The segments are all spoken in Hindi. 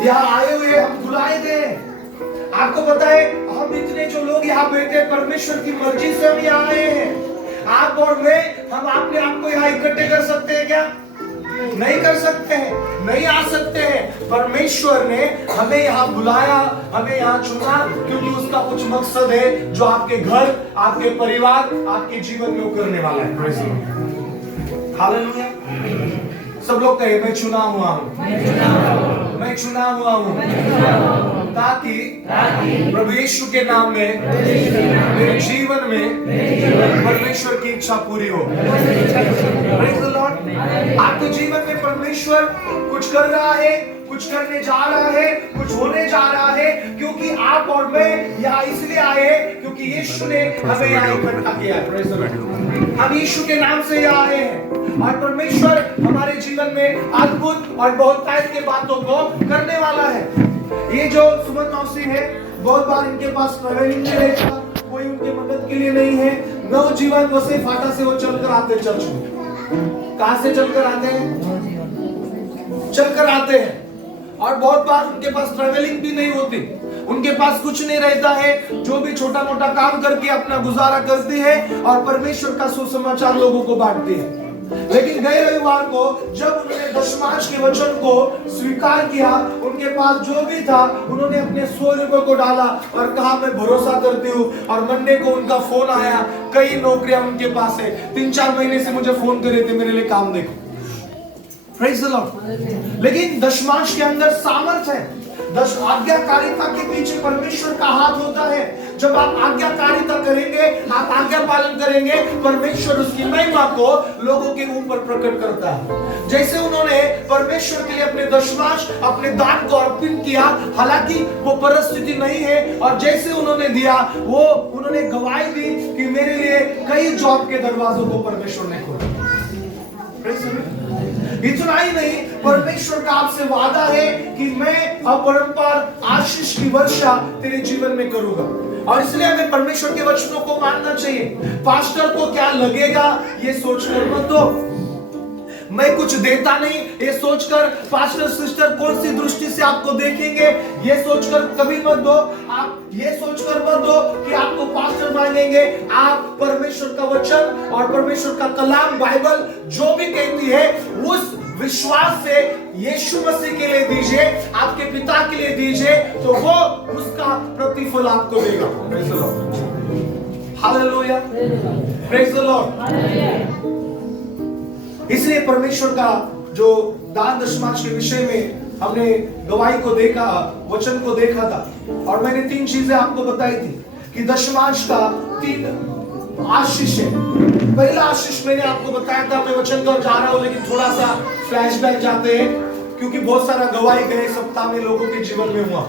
यहाँ आए हुए हम बुलाए गए। आपको पता है हम इतने जो लोग यहाँ बैठे परमेश्वर की मर्जी से हम यहाँ आए हैं। आप और मैं हम अपने आप को यहाँ इकट्ठे कर सकते हैं क्या? नहीं कर सकते हैं, नहीं आ सकते हैं। परमेश्वर ने हमें यहाँ बुलाया, हमें यहाँ चुना, क्योंकि उसका कुछ मकसद है जो आपके घर, आपके परिवार, आपके जीवन में वो करने वाला है। हालेलुया। सब लोग कहे मैं चुना हुआ हूँ, मैं चुना हुआ हूँ, ताकि प्रभु यीशु के नाम में मेरे जीवन में परमेश्वर की इच्छा पूरी हो। Praise the Lord। आपके जीवन में परमेश्वर कुछ कर रहा है, कुछ करने जा रहा है, कुछ होने जा रहा है, क्योंकि आप और मैं यहाँ इसलिए आए हैं क्योंकि यीशु ने हमें यहाँ इकट्ठा किया है। हम यीशु के नाम से यहाँ आए हैं और परमेश्वर हमारे जीवन में अद्भुत और बहुतायत के बातों को करने वाला है। ये जो सुमन मौसी है, बहुत बार इनके पास ट्रैवलिंग में रहता, कोई उनके मदद के लिए नहीं है। नवजीवन वसे फाटा से वो चलकर आते चर्च में। कहां से चलकर आते हैं? चलकर आते हैं। और बहुत बार उनके पास ट्रैवलिंग भी नहीं होती, उनके पास कुछ नहीं रहता है, जो भी छोटा मोटा काम करके अपना गुजारा करते हैं और परमेश्वर का सुसमाचार लोगों को बांटते हैं। लेकिन गए रविवार को जब उन्होंने दशमांश के वचन को स्वीकार किया, उनके पास जो भी था उन्होंने अपने 100 रुपए को डाला और कहा मैं भरोसा करती हूँ। और मंडे को उनका फोन आया, कई नौकरियां उनके पास है, 3-4 महीने से मुझे फोन कर रहे थे मेरे लिए काम देखो। Praise the Lord। लेकिन दशमांश के अंदर सामर्थ्य है। आज्ञाकारिता के पीछे परमेश्वर का हाथ होता है। जब आप आज्ञाकारिता करेंगे, आप आज्ञा पालन करेंगे, परमेश्वर उसकी महिमा को लोगों के ऊपर प्रकट करता है। जैसे उन्होंने परमेश्वर के लिए अपने दशमांश, अपने दान को अर्पित किया, हालांकि वो परिस्थिति नहीं है, और जैसे उन्होंने दिया, वो उन्होंने गवाही दी कि मेरे लिए कई जॉब के दरवाजों को परमेश्वर ने खोला। इतना ही नहीं, परमेश्वर का आपसे वादा है कि मैं अपरंपार आशीष की वर्षा तेरे जीवन में करूंगा। और इसलिए हमें परमेश्वर के वचनों को मानना चाहिए। पास्टर को क्या लगेगा ये सोचकर मत दो। मैं कुछ देता नहीं ये सोचकर पास्टर सिस्टर कौन सी दृष्टि से आपको देखेंगे ये सोचकर कभी मत दो। आप ये सोचकर मत दो कि आपको पास्टर मानेंगे। आप परमेश्वर का वचन और परमेश्वर का कलाम बाइबल जो भी कहती है उस विश्वास से यीशु मसीह के लिए दीजिए, आपके पिता के लिए दीजिए, तो वो उसका प्रतिफल आपको देगा। Praise the Lord. Hallelujah. Praise the Lord. इसलिए परमेश्वर का जो दान दशमांश के विषय में हमने गवाही को देखा, वचन को देखा था, और मैंने 3 चीजें आपको बताई थी कि दशमांश का 3 आशीष है। पहला आशीष मैंने आपको बताया था, मैं वचन पर जा रहा हूं लेकिन थोड़ा सा फ्लैशबैक जाते हैं, क्योंकि बहुत सारा गवाही गए सप्ताह में लोगों के जीवन में हुआ।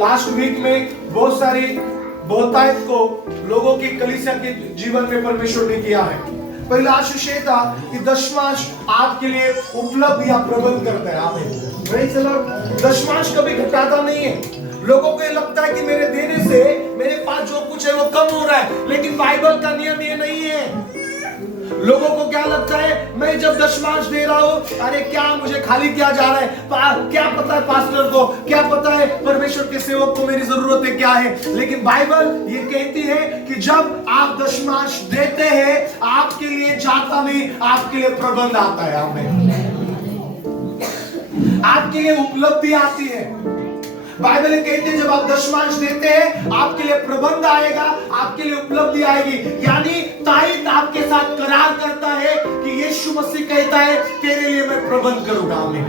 लास्ट वीक में बहुत सारी बहुतायत को लोगों की कलीसिया के जीवन में परमेश्वर ने किया है। पहला आशीष ये था कि दशमांश आपके लिए उपलब्ध या प्रबंध करता है। आमीन। Praise the Lord. दशमांश कभी घटाता नहीं है। लोगों को ये लगता है कि मेरे देने से मेरे पास जो कुछ है वो कम हो रहा है, लेकिन बाइबल का नियम ये नहीं है। लोगों को क्या लगता है, मैं जब दशमांश दे रहा हूं, अरे क्या मुझे खाली किया जा रहा है, क्या पता है पास्टर को, क्या पता है परमेश्वर के सेवक को मेरी जरूरत क्या है। लेकिन बाइबल ये कहती है कि जब आप दशमांश देते हैं, आपके लिए जाता नहीं, आपके लिए प्रबंध आता है। आमीन। आपके लिए उपलब्धि आती है। बाइबल कहती है जब आप दशमांश देते हैं, आपके लिए प्रबंध आएगा, आपके लिए उपलब्धि आएगी। यानी ताईत आपके साथ करार करता है कि यीशु मसीह कहता है तेरे लिए मैं प्रबंध करूंगा। आमीन।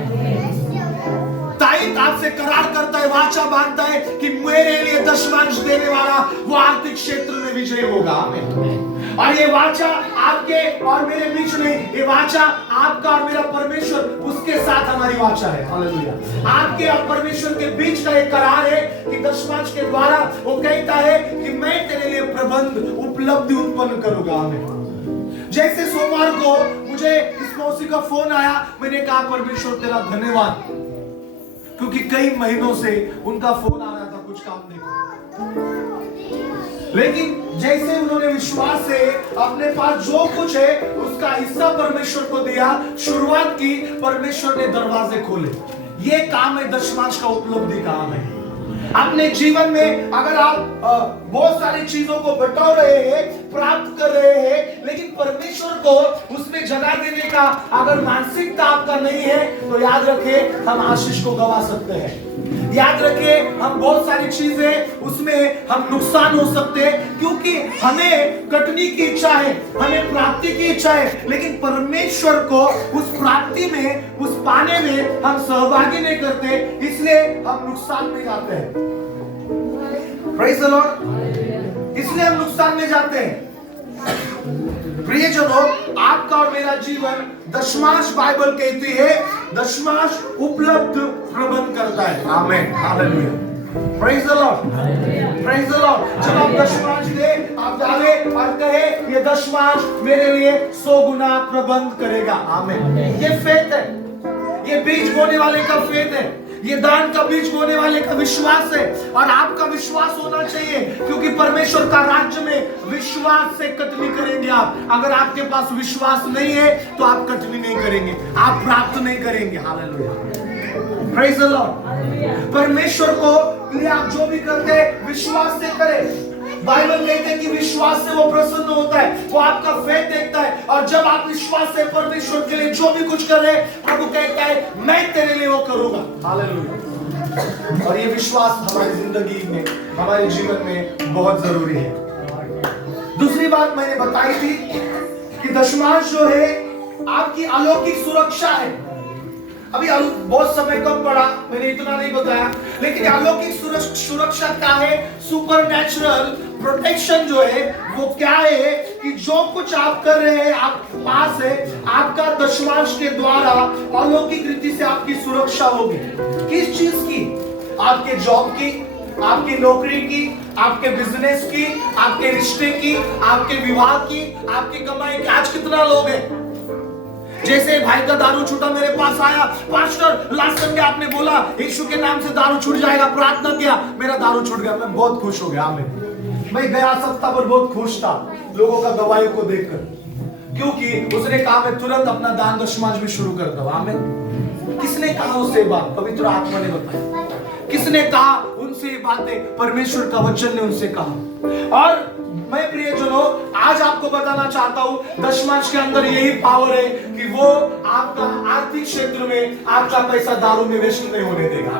ताईत आपसे करार करता है, वाचा बांधता है कि मेरे लिए दशमांश देने वाला वो आर्थिक क्षेत्र में विजय होगा। आमीन। और ये वाचा आपके और मेरे बीच में, ये वाचा आपका और मेरा परमेश्वर, उसके साथ हमारी वाचा है। हालेलुया। आपके और परमेश्वर के बीच का एक करार है कि दशमांश के द्वारा वो कहता है कि मैं तेरे लिए प्रबंध उपलब्धि उत्पन्न करूंगा। आमीन। जैसे सोमवार को मुझे इस मौसी का फोन आया, मैंने कहा परमेश्वर तेरा धन्यवाद, क्योंकि कई महीनों से उनका फोन आ रहा था कुछ काम देखो। लेकिन जैसे उन्होंने विश्वास से अपने पास जो कुछ है उसका हिस्सा परमेश्वर को दिया, शुरुआत की, परमेश्वर ने दरवाजे खोले। ये काम है दशमांश का, उपलब्धि काम है। अपने जीवन में अगर आप बहुत सारी चीजों को बटोर रहे हैं, प्राप्त कर रहे हैं, लेकिन परमेश्वर को उसमें जगह देने का अगर मानसिकता आपका नहीं है, तो याद रखें हम आशीष को गवा सकते हैं। याद रखें हम बहुत सारी चीजें उसमें हम नुकसान हो सकते हैं, क्योंकि हमें कटनी की इच्छा है, हमें प्राप्ति की इच्छा है, लेकिन परमेश्वर को उस प्राप्ति में, उस पाने में हम सहभागी नहीं करते, इसलिए हम नुकसान में जाते हैं। Praise the Lord. इसलिए हम नुकसान में जाते हैं। प्रियजनों, आपका और मेरा जीवन दशमांश, बाइबल कहती है दशमांश उपलब्ध प्रबंध करता है। आमीन, hallelujah, praise the Lord, praise the Lord. जब आप दशमांश दे, आप डाले और कहे ये दशमांश मेरे लिए 100 गुना प्रबंध करेगा। आमीन। ये फेथ है, ये बीज बोने वाले का फेथ है, ये दान का बीज बोने वाले का विश्वास है। और आपका विश्वास होना चाहिए, क्योंकि परमेश्वर का राज्य में विश्वास से कटनी करेंगे आप। अगर आपके पास विश्वास नहीं है तो आप कटनी नहीं करेंगे, आप प्राप्त नहीं करेंगे। Hallelujah, praise the Lord. परमेश्वर को लिए आप जो भी करते हैं विश्वास से करें। बाइबल कहते हैं कि विश्वास से वो प्रसन्न होता है, वो आपका फेथ देखता है। और जब आप विश्वास से परमेश्वर के लिए जो भी कुछ कर रहे हैं, प्रभु कहता है मैं तेरे लिए वो करूंगा। हालेलुया। और ये विश्वास हमारी जिंदगी में, हमारे जीवन में बहुत जरूरी है। दूसरी बात मैंने बताई थी कि दशमांश जो है आपकी अलौकिक सुरक्षा है। अभी बहुत समय कम पड़ा, मैंने इतना नहीं बताया, लेकिन अलौकिक सुरक्षा क्या है? सुपरनैचुरल प्रोटेक्शन जो है वो क्या है कि जो कुछ आप कर रहे हैं, आपके पास है, आपका दशमांश के द्वारा अलौकिक रीति से आपकी सुरक्षा होगी। किस चीज की? आपके जॉब की, आपकी नौकरी की, आपके बिजनेस की, आपके रिश्ते की, आपके विवाह की, आपकी कमाई की। आज कितना लोग हैं, जैसे भाई का दारू छूटा, मेरे पास आया, पास्टर लास्ट संडे आपने बोला यीशु के नाम से दारू छूट जाएगा, प्रार्थना किया, मेरा दारू छूट गया, मैं बहुत खुश हो गया। मैं गया सप्ताह पर बहुत खुश था लोगों का गवाही को देखकर, क्योंकि उसने कहा मैं तुरंत अपना दान दशमांश भी शुरू करता हूं। आमीन। किसने कहा उससे बात? पवित्र आत्मा ने बताया। किसने कहा उनसे बातें? परमेश्वर का वचन ने उनसे कहा। और मैं प्रियजनों आज आपको बताना चाहता हूं दशमांश के अंदर यही पावर है कि वो आपका आर्थिक क्षेत्र में आपका पैसा दारू में वेस्ट नहीं होने देगा।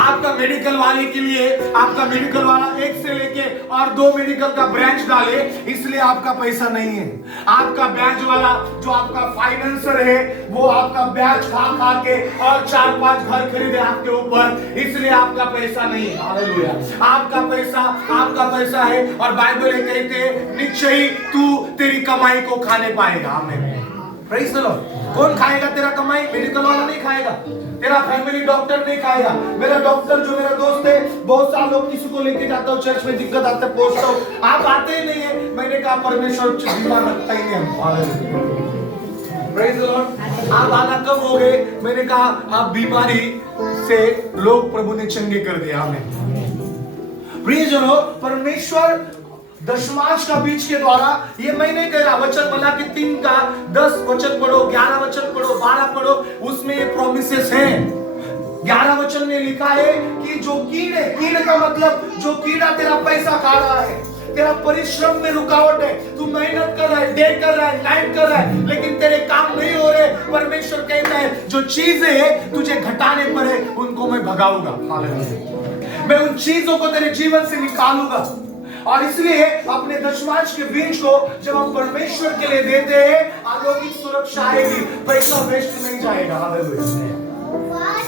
आपका मेडिकल वाले के लिए, आपका मेडिकल वाला एक से लेके और 2 मेडिकल का ब्रांच डाले, इसलिए आपका पैसा नहीं है। आपका ब्याज वाला जो आपका फाइनेंसर है, वो आपका ब्याज खा खा के और 4-5 घर खरीदे आपके ऊपर, इसलिए आपका पैसा नहीं है। हालेलुया। आपका पैसा है। और बाइबल कहते हैं निश्चय ही तू तेरी कमाई को खाने पाएगा। आमीन, प्रेज़ द लॉर्ड। कौन खाएगा तेरा कमाई? मेडिकल वाला नहीं खाएगा, तेरा फैमिली डॉक्टर नहीं खाएगा। मेरा डॉक्टर जो मेरा दोस्त है, बहुत सारे लोग किसी को लेके जाता हूँ, चर्च में दिक्कत आते पहुंचता हूँ, आप आते ही नहीं है। मैंने कहा परमेश्वर बीमार रखता ही नहीं हम। Praise the Lord. आप आना कब हो गए? मैंने कहा आप बीमारी से लोग प्रभु ने चंगे कर दिया। हमें प्रियजनों, परमेश्वर दशमांश का बीज के द्वारा, ये मैं नहीं कह रहा, वचन मलाकी 3 का 10 वचन पढ़ो, 11 वचन पढ़ो, 12 पढ़ो, उसमें ये प्रोमिसेस हैं। 11 वचन में लिखा है कि जो कीड़ का मतलब जो कीड़ा तेरा पैसा खा रहा है, तेरा परिश्रम में रुकावट है, तू मेहनत कर रहा है, डे कर रहा है, नाइट कर रहा है, लेकिन तेरे काम नहीं हो रहे, परमेश्वर कहता है जो चीजें तुझे घटाने पर है उनको मैं भगाऊंगा। हालेलुया। मैं उन चीजों को तेरे जीवन से निकालूंगा। और इसलिए अपने दशमांश के बीज को जब हम परमेश्वर के लिए देते हैं, अलौकिक सुरक्षा आएगी, पैसा वेस्ट नहीं जाएगा। हालेलुया।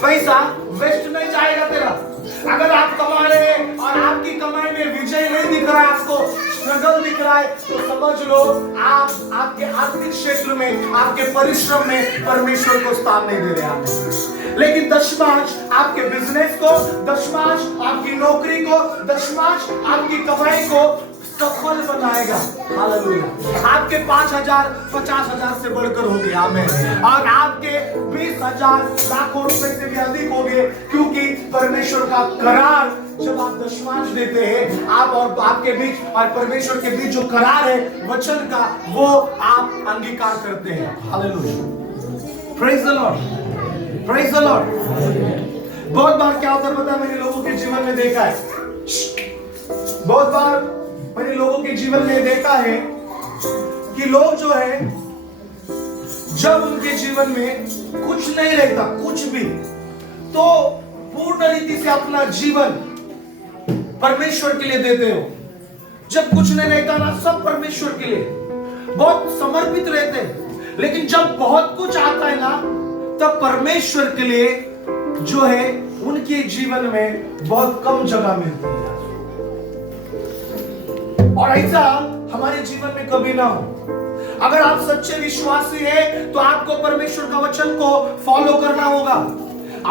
पैसा वेस्ट नहीं जाएगा तेरा। अगर आप कमा रहे हैं और आपकी कमाई में विजय नहीं दिख रहा है, आपको स्ट्रगल दिख रहा है, तो समझ लो आप आपके आर्थिक क्षेत्र में, आपके परिश्रम में परमेश्वर को स्थान नहीं दे रहे हैं। लेकिन दशमांश आपके बिजनेस को, दशमांश आपकी नौकरी को, दशमांश आपकी कमाई को सफल बनाएगा। हालेलुया। आपके 5,000 50,000 से बढ़कर हो गया। आमीन। और आपके 20,000 लाखों रुपए से भी अधिक हो गए, क्योंकि परमेश्वर का करार जब आप दशमांश देते हैं, आप और आपके बीच और परमेश्वर के बीच जो करार है वचन का, वो आप अंगीकार करते हैं। Hallelujah. Praise the Lord. Praise the Lord. बहुत बार क्या होता है पता है, मैंने लोगों के जीवन में देखा है, बहुत बार मैंने लोगों के जीवन में देखा है कि लोग जो है जब उनके जीवन में कुछ नहीं रहता, कुछ भी, तो पूर्ण रीति से अपना जीवन परमेश्वर के लिए देते हो। जब कुछ नहीं रहता ना, सब परमेश्वर के लिए बहुत समर्पित रहते हैं, लेकिन जब बहुत कुछ आता है ना, तब परमेश्वर के लिए जो है उनके जीवन में बहुत कम जगह मिलती है। और ऐसा हमारे जीवन में कभी ना हो। अगर आप सच्चे विश्वासी हैं तो आपको परमेश्वर का वचन को फॉलो करना होगा।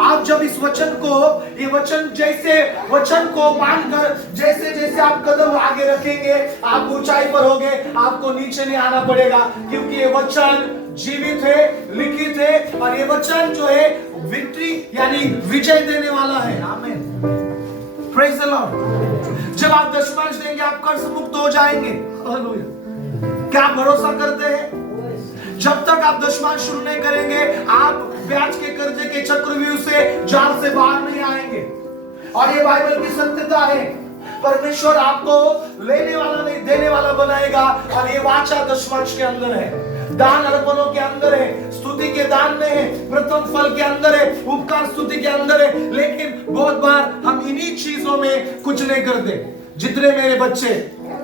आप जब इस वचन को, ये वचन जैसे वचन को मानकर जैसे जैसे आप कदम आगे रखेंगे, आप ऊंचाई पर होगे, आपको नीचे नहीं आना पड़ेगा, क्योंकि ये वचन जीवित है, लिखित है, और ये वचन जो है विक्ट्री यानी विजय देने वाला है। आमीन, प्रेज द लॉर्ड। जब आप दशमांश देंगे आप कर्ज मुक्त हो जाएंगे। हालेलुया। क्या आप भरोसा करते हैं? जब तक आप दशमांश शुरू नहीं करेंगे, आप ब्याज के कर्जे के चक्रव्यूह से, जाल से बाहर नहीं आएंगे। और ये बाइबल की सत्यता है। परमेश्वर आपको लेने वाला नहीं, देने वाला बनाएगा। और ये वाचा दशमांश के अंदर है, दान अर्पणों के अंदर है, स्तुति के दान में है, प्रथम फल के अंदर है, उपकार स्तुति के अंदर है। लेकिन बहुत बार हम इन्हीं चीजों में कुछ नहीं करते। जितने मेरे बच्चे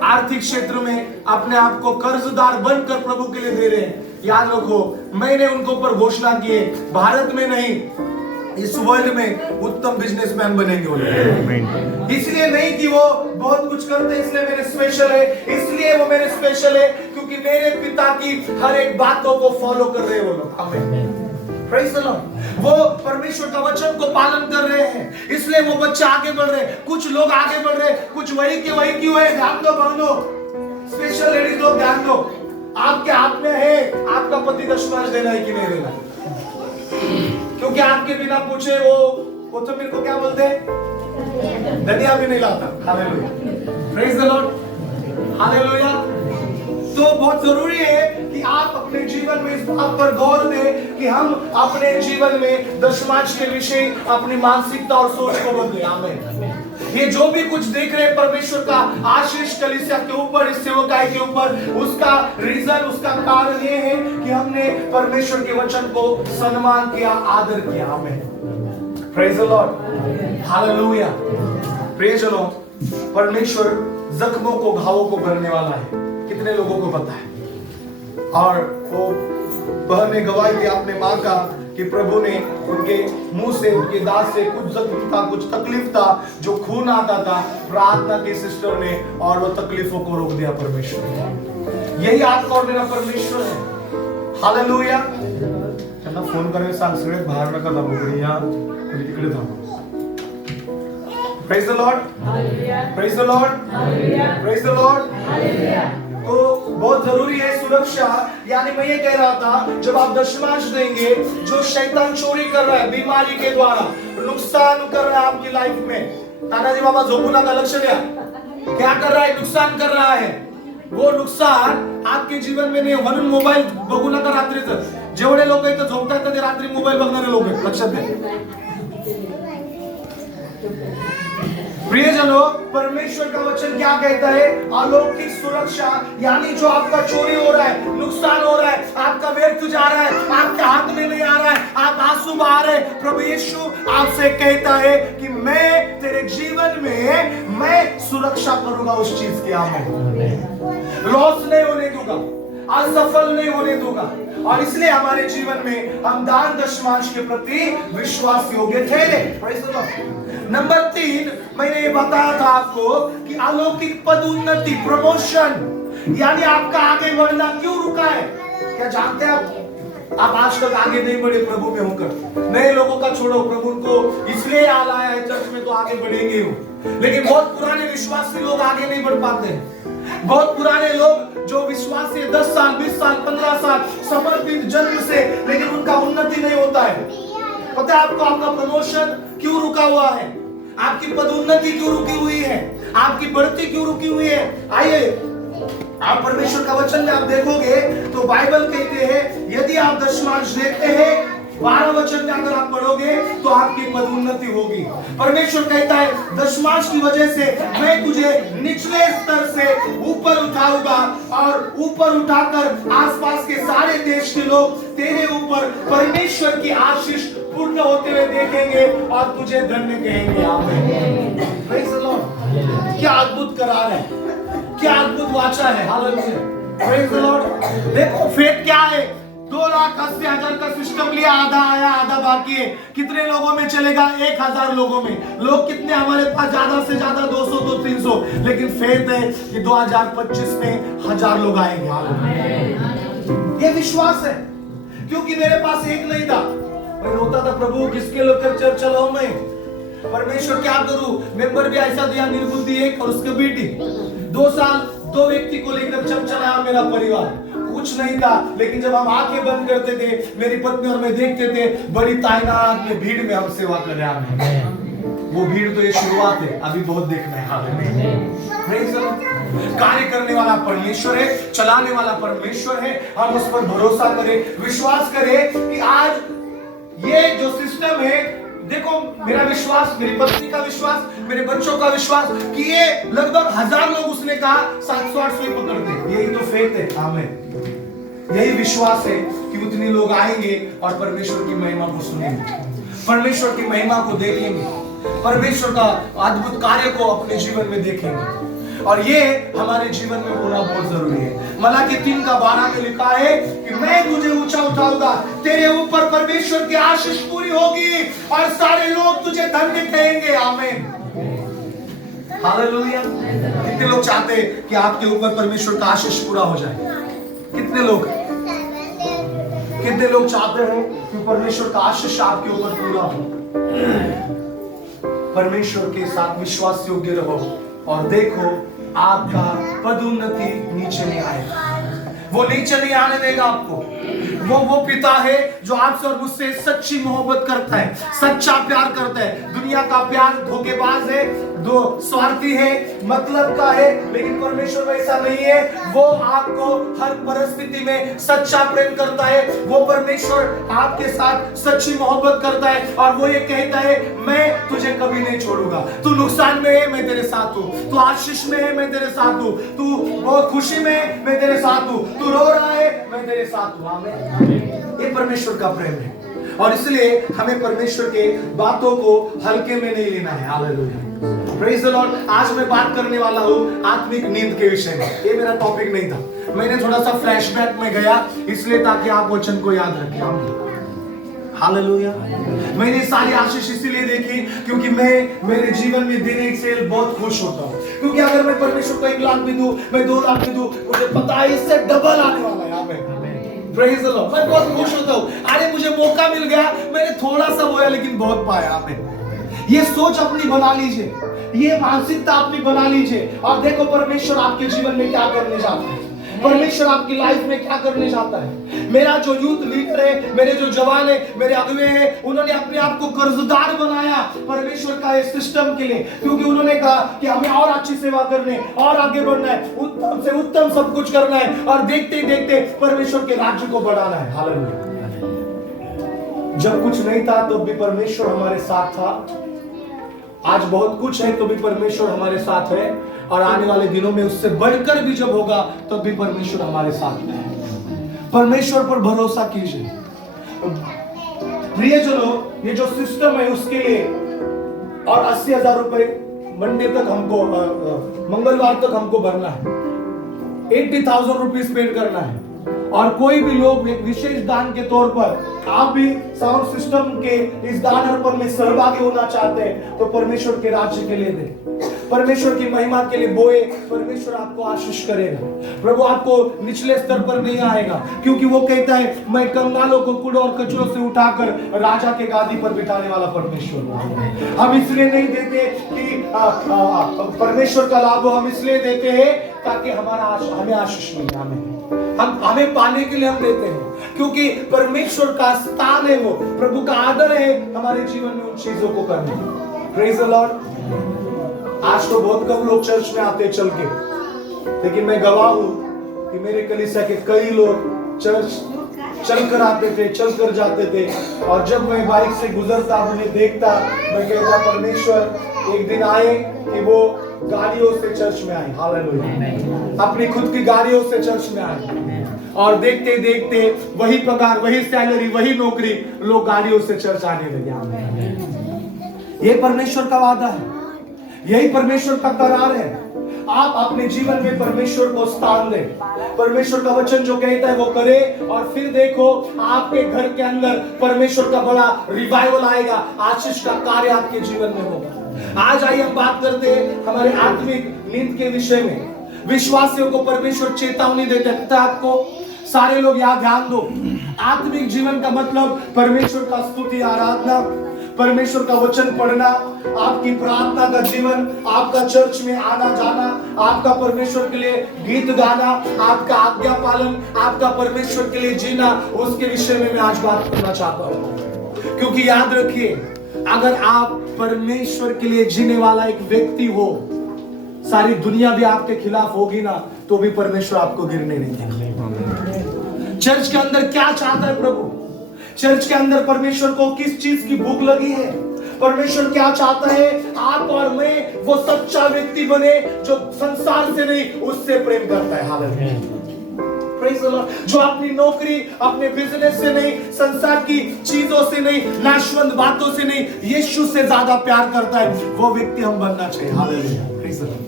आर्थिक क्षेत्र में अपने आप को कर्जदार बनकर प्रभु के लिए दे रहे हैं, याद रखो, मैंने उनको ऊपर घोषणा की है, भारत में नहीं, इस वर्ल्ड में उत्तम बिजनेसमैन बनेंगे वो लोग। इसलिए नहीं कि वो बहुत कुछ करते इसलिए मेरे स्पेशल है, इसलिए वो मेरे स्पेशल है क्योंकि मेरे पिता की हर एक बातों को फॉलो कर रहे हैं वो लोग। आमीन, प्रेज द लॉर्ड। वो परमेश्वर का वचन को पालन कर रहे हैं, इसलिए वो बच्चे आगे बढ़ रहे हैं। कुछ लोग आगे बढ़ रहे हैं, कुछ वही के वही क्यों है? ध्यान दो बहनों, स्पेशल लेडीज लोग ध्यान दो, आपके हाथ में है आपका पति दशमांश देना है कि नहीं देना, क्योंकि आपके बिना पूछे वो कोथिंबीर को क्या बोलते हैं? धनिया भी नहीं लाता। Hallelujah, praise the Lord, hallelujah. तो बहुत जरूरी है कि आप अपने जीवन में इस बात पर गौर दें कि हम अपने जीवन में दशमांश के विषय अपनी मानसिकता और सोच को बदलें। आमीन। ये जो भी कुछ देख रहे हैं परमेश्वर का आशीष कलीसिया के ऊपर, इस सेवकाई के ऊपर, उसका रीजन, उसका कारण ये है कि हमने परमेश्वर के वचन को सम्मान किया, आदर किया। आमीन, praise the Lord, hallelujah, praise the Lord. परमेश्वर जख्मों को, घावों को भरने वाला है, कितने लोगों को पता है? और वो बहन ने गवाही दी अपने माँ का कि प्रभु ने उनके मुंह से, उनके दांत से कुछ जख्म था, कुछ तकलीफ था, जो खून आता था, प्रार्थना की सिस्टर ने, और वो तकलीफों को रोक दिया परमेश्वर। यही आपका और मेरा परमेश्वर है। हालेलुया। त्यांना फोन करायला सांग, सगळे बाहेर नका थांबू, या तिकडे थांबू। Praise the Lord, praise the Lord, praise the Lord. तो बहुत जरूरी है सुरक्षा। यानी मैं ये कह रहा था, जब आप दशमांश देंगे, जो शैतान चोरी कर रहा है बीमारी के द्वारा, नुकसान कर रहा है आपकी लाइफ में, तानाजी बाबा झोपू नका, लक्ष द्या, क्या कर रहा है? नुकसान कर रहा है। वो नुकसान आपके जीवन में नहीं, म्हणून मोबाईल बघू नका रात्रीचं। जेवढे लोक इथं झोपतात ते रात्री मोबाईल बघणारे लोक आहेत, लक्षात द्या। प्रियजनों, परमेश्वर का वचन क्या कहता है? अलौकिक सुरक्षा, यानी जो आपका चोरी हो रहा है, नुकसान हो रहा है, आपका व्यर्थ जा रहा है, आपके हाथ में नहीं आ रहा है, आप आंसू बहा रहे, प्रभु यीशु आपसे कहता है कि मैं तेरे जीवन में मैं सुरक्षा करूंगा उस चीज की। आमीन। लॉस नहीं होने दूंगा, असफल नहीं होने दूंगा। और इसलिए हमारे जीवन में हम दान दशमांश के प्रति विश्वास योग्य थे। नंबर 3, मैंने ये बताया था आपको कि अलौकिक पदोन्नति, प्रमोशन, यानी आपका आगे बढ़ना क्यों रुका है? क्या जानते हैं आप आज तक आगे नहीं बढ़े प्रभु में होकर? नए लोगों का छोड़ो, प्रभु को इसलिए लाया है चर्च में तो आगे बढ़ेंगे हो। लेकिन बहुत पुराने विश्वासी लोग आगे नहीं बढ़ पाते हैं। बहुत पुराने लोग जो विश्वासी 10 साल, 20 साल, 15 साल समर्पित जन्म से, लेकिन उनका उन्नति नहीं होता है। पता है आपको आपका प्रमोशन क्यों रुका हुआ है? आपकी पदोन्नति क्यों रुकी हुई है? आपकी बढ़ती क्यों रुकी हुई है? आइए आप परमेश्वर का वचन में आप देखोगे तो बाइबल कहते हैं, यदि आप दशमांश देते हैं 12 वचन में अगर आप पढ़ोगे तो आपकी पदोन्नति होगी। परमेश्वर कहता है दशमांश की वजह से मैं तुझे निचले स्तर से ऊपर उठाऊंगा और ऊपर उठाकर आसपास के सारे देश के लोग तेरे ऊपर परमेश्वर की आशीष पूर्ण होते हुए देखेंगे और तुझे धन्य कहेंगे। आमीन। Praise the Lord. क्या अद्भुत करार है, क्या अद्भुत वाचा है। हालेलुया। Praise the Lord. देखो फेथ क्या है। 2,80,000 का सिस्टम लिया, आधा आया आधा बाकी है। कितने लोगों में चलेगा? 1,000 लोगों में। लोग कितने हमारे पास? ज्यादा से ज्यादा 200 तो 300, लेकिन फेथ है कि 2025 में 1000 लोग आएंगे। ये विश्वास है, क्योंकि मेरे पास एक नहीं था। मैं रोता था, प्रभु किसके लेकर चर्च चलाऊं मैं? परमेश्वर क्या करूं? मेंबर भी ऐसा दिया, निर्बुद्धि एक और उसके बेटी। 2 साल 2 व्यक्ति को लेकर चर्च चलाया मेरा परिवार। कुछ नहीं था, लेकिन जब हम आंखें बंद करते थे, मेरी पत्नी और मैं देखते थे बड़ी ताइनात में भीड़ में हम सेवा कर रहे हैं। वो भीड़ तो ये शुरुआत है, अभी बहुत देखना है। कार्य करने वाला परमेश्वर है, चलाने वाला परमेश्वर है। हम उस पर भरोसा करें, विश्वास करें कि आज ये जो सिस्टम है, देखो मेरा विश्वास, मेरी पत्नी का विश्वास, मेरे बच्चों का विश्वास कि ये लगभग 1000 लोग, उसने कहा 700-800 ही पकड़ते। यही तो फेथ है। आमीन। यही विश्वास है कि उतने लोग आएंगे और परमेश्वर की महिमा को सुनेंगे, परमेश्वर की महिमा को देखेंगे, परमेश्वर का अद्भुत कार्य को अपने जीवन में देखेंगे। और ये हमारे जीवन में होना बहुत जरूरी है। मलाकी 3:12 में लिखा है कि मैं तुझे ऊंचा उठाऊंगा, तेरे ऊपर परमेश्वर की आशीष पूरी होगी और सारे लोग तुझे धन्य कहेंगे। आमीन। हालेलुया। कितने लोग चाहते हैं कि आपके ऊपर परमेश्वर का आशीष पूरा हो जाए? कितने लोग चाहते हैं कि परमेश्वर का आशीष आपके ऊपर पूरा हो? परमेश्वर के साथ विश्वास योग्य रहो और देखो आपका पदोन्नति नीचे नहीं आएगा। वो नीचे नहीं आने देगा आपको। वो पिता है जो आपसे और मुझसे सच्ची मोहब्बत करता है, सच्चा प्यार करता है। दुनिया का प्यार धोखेबाज है, दो स्वार्थी है, मतलब का है, लेकिन परमेश्वर वैसा नहीं है। वो आपको हर परिस्थिति में सच्चा प्रेम करता है। वो परमेश्वर आपके साथ सच्ची मोहब्बत करता है और वो ये कहता है मैं तुझे कभी नहीं छोड़ूंगा। तू नुकसान में है, मैं तेरे साथ हूँ। तू आशीष में है, मैं तेरे साथ हूँ। तू बहुत खुशी में है, मैं तेरे साथ हूँ। तू रो रहा है, मैं तेरे साथ हूँ। आमीन। ये परमेश्वर का प्रेम है और इसलिए हमें परमेश्वर के बातों को हल्के में नहीं लेना है। हालेलुया। Praise the Lord. आज मैं बात करने वाला हूँ आत्मिक नींद के विषय में। ये मेरा टॉपिक नहीं था, मैंने थोड़ा सा फ्लैशबैक में गया इसलिए ताकि आप वचन को याद रखें। हालेलुया। मैंने सारी आशीष इसीलिए देखी क्योंकि मैं मेरे जीवन में देने से बहुत खुश होता हूँ। क्योंकि अगर मैं परमेश्वर को 1 लाख भी दूं, मैं 2 लाख भी दूं, मुझे पता है इससे डबल आने वाला है। आमीन। Praise the Lord. मैं बहुत खुश होता हूँ। अरे मुझे मौका मिल गया, मैंने थोड़ा सा बोया लेकिन बहुत पाया। आमीन। ये सोच अपनी बना लीजिए, ये मानसिकता अपनी बना लीजिए और देखो परमेश्वर आपके जीवन में क्या करने जाता है, परमेश्वर आपकी लाइफ में क्या करने जाता है। मेरा जो यूथ लीडर है, मेरे जो जवान है, मेरे अगुवे हैं, उन्होंने अपने आप को कर्जदार बनाया परमेश्वर का इस सिस्टम के लिए, क्योंकि उन्होंने कहा कि हमें और अच्छी सेवा करनी है और आगे बढ़ना है, उत्तम से उत्तम सब कुछ करना है और देखते देखते परमेश्वर के राज्य को बढ़ाना है। हालेलुया। जब कुछ नहीं था तो भी परमेश्वर हमारे साथ था। आज बहुत कुछ है तो भी परमेश्वर हमारे साथ है और आने वाले दिनों में उससे बढ़कर भी जब होगा तब भी परमेश्वर हमारे साथ है। परमेश्वर पर भरोसा कीजिए। प्रियजनों, ये जो सिस्टम है उसके लिए और 80,000 रुपए मंडे तक हमको, मंगलवार तक हमको भरना है। 80,000 रुपीज पेड करना है और कोई भी लोग एक विशेष दान के तौर पर आप भी साउंड सिस्टम के इस दान अर्पण में सहभागी होना चाहते हैं तो परमेश्वर के राज्य के लिए दें, परमेश्वर की महिमा के लिए बोए। परमेश्वर आपको आशीष करेगा। प्रभु आपको निचले स्तर पर नहीं आएगा, क्योंकि वो कहता है मैं कंगालों को कूड़ों और कचरों से उठाकर राजा के गादी पर बिठाने वाला परमेश्वर हूं। हम इसलिए नहीं देते कि परमेश्वर का लाभ हम इसलिए देते हैं ताकि हमें आशीष मिले। हमें पाने के लिए हम देते हैं, क्योंकि परमेश्वर का स्थान है, वो प्रभु का आदर है हमारे जीवन में उन चीजों को करना। Praise the Lord. आज तो बहुत कम लोग चर्च में आते चल के, लेकिन मैं गवाह हूं कि मेरे कलीसिया के कई लोग चलकर आते थे, चलकर जाते थे, और जब मैं बाइक से गुजरता, उन्हें देखता, मैं कहता परमेश्वर एक दिन आए कि वो गाड़ियों से चर्च में आए, हालेलुया, अपनी खुद की गाड़ियों से चर्च में आए, और देखते देखते वही पगार, वही सैलरी, वही नौकरी, लोग गाड़ियों से चर्च आने लगे। ये परमेश्वर का वादा है, यही परमेश्वर का करार है। आप अपने जीवन में परमेश्वर को स्थान दें, परमेश्वर का वचन जो कहता है वो करे, और फिर देखो आपके घर के अंदर परमेश्वर का बड़ा रिवाइवल आएगा, आशीष का कार्य आपके जीवन में होगा। आज आइए हम बात करते हैं हमारे आत्मिक नींद के विषय में। विश्वासियों को परमेश्वर चेतावनी देते हैं, आपको सारे लोग यहाँ ध्यान दो। आत्मिक जीवन का मतलब परमेश्वर का स्तुति, आराधना, परमेश्वर का वचन पढ़ना, आपकी प्रार्थना का जीवन, आपका चर्च में आना जाना, आपका परमेश्वर के लिए गीत गाना, आपका आज्ञा पालन, आपका परमेश्वर के लिए जीना, उसके विषय में मैं आज बात करना चाहता हूं। क्योंकि याद रखिए, अगर आप परमेश्वर के लिए जीने वाला एक व्यक्ति हो, सारी दुनिया भी आपके खिलाफ होगी ना, तो भी परमेश्वर आपको गिरने नहीं देगा। चर्च के अंदर क्या चाहता है प्रभु? चर्च के अंदर परमेश्वर को किस चीज की भूख लगी है? परमेश्वर क्या चाहता है? आप और मैं वो सच्चा व्यक्ति बने जो संसार से नहीं, उससे प्रेम करता है। Hallelujah, praise the Lord. जो अपनी नौकरी, अपने बिजनेस से नहीं, संसार की चीजों से नहीं, नाशवंत बातों से नहीं, यीशु से ज्यादा प्यार करता है, वो व्यक्ति हम बनना चाहिए। Hallelujah, praise the Lord.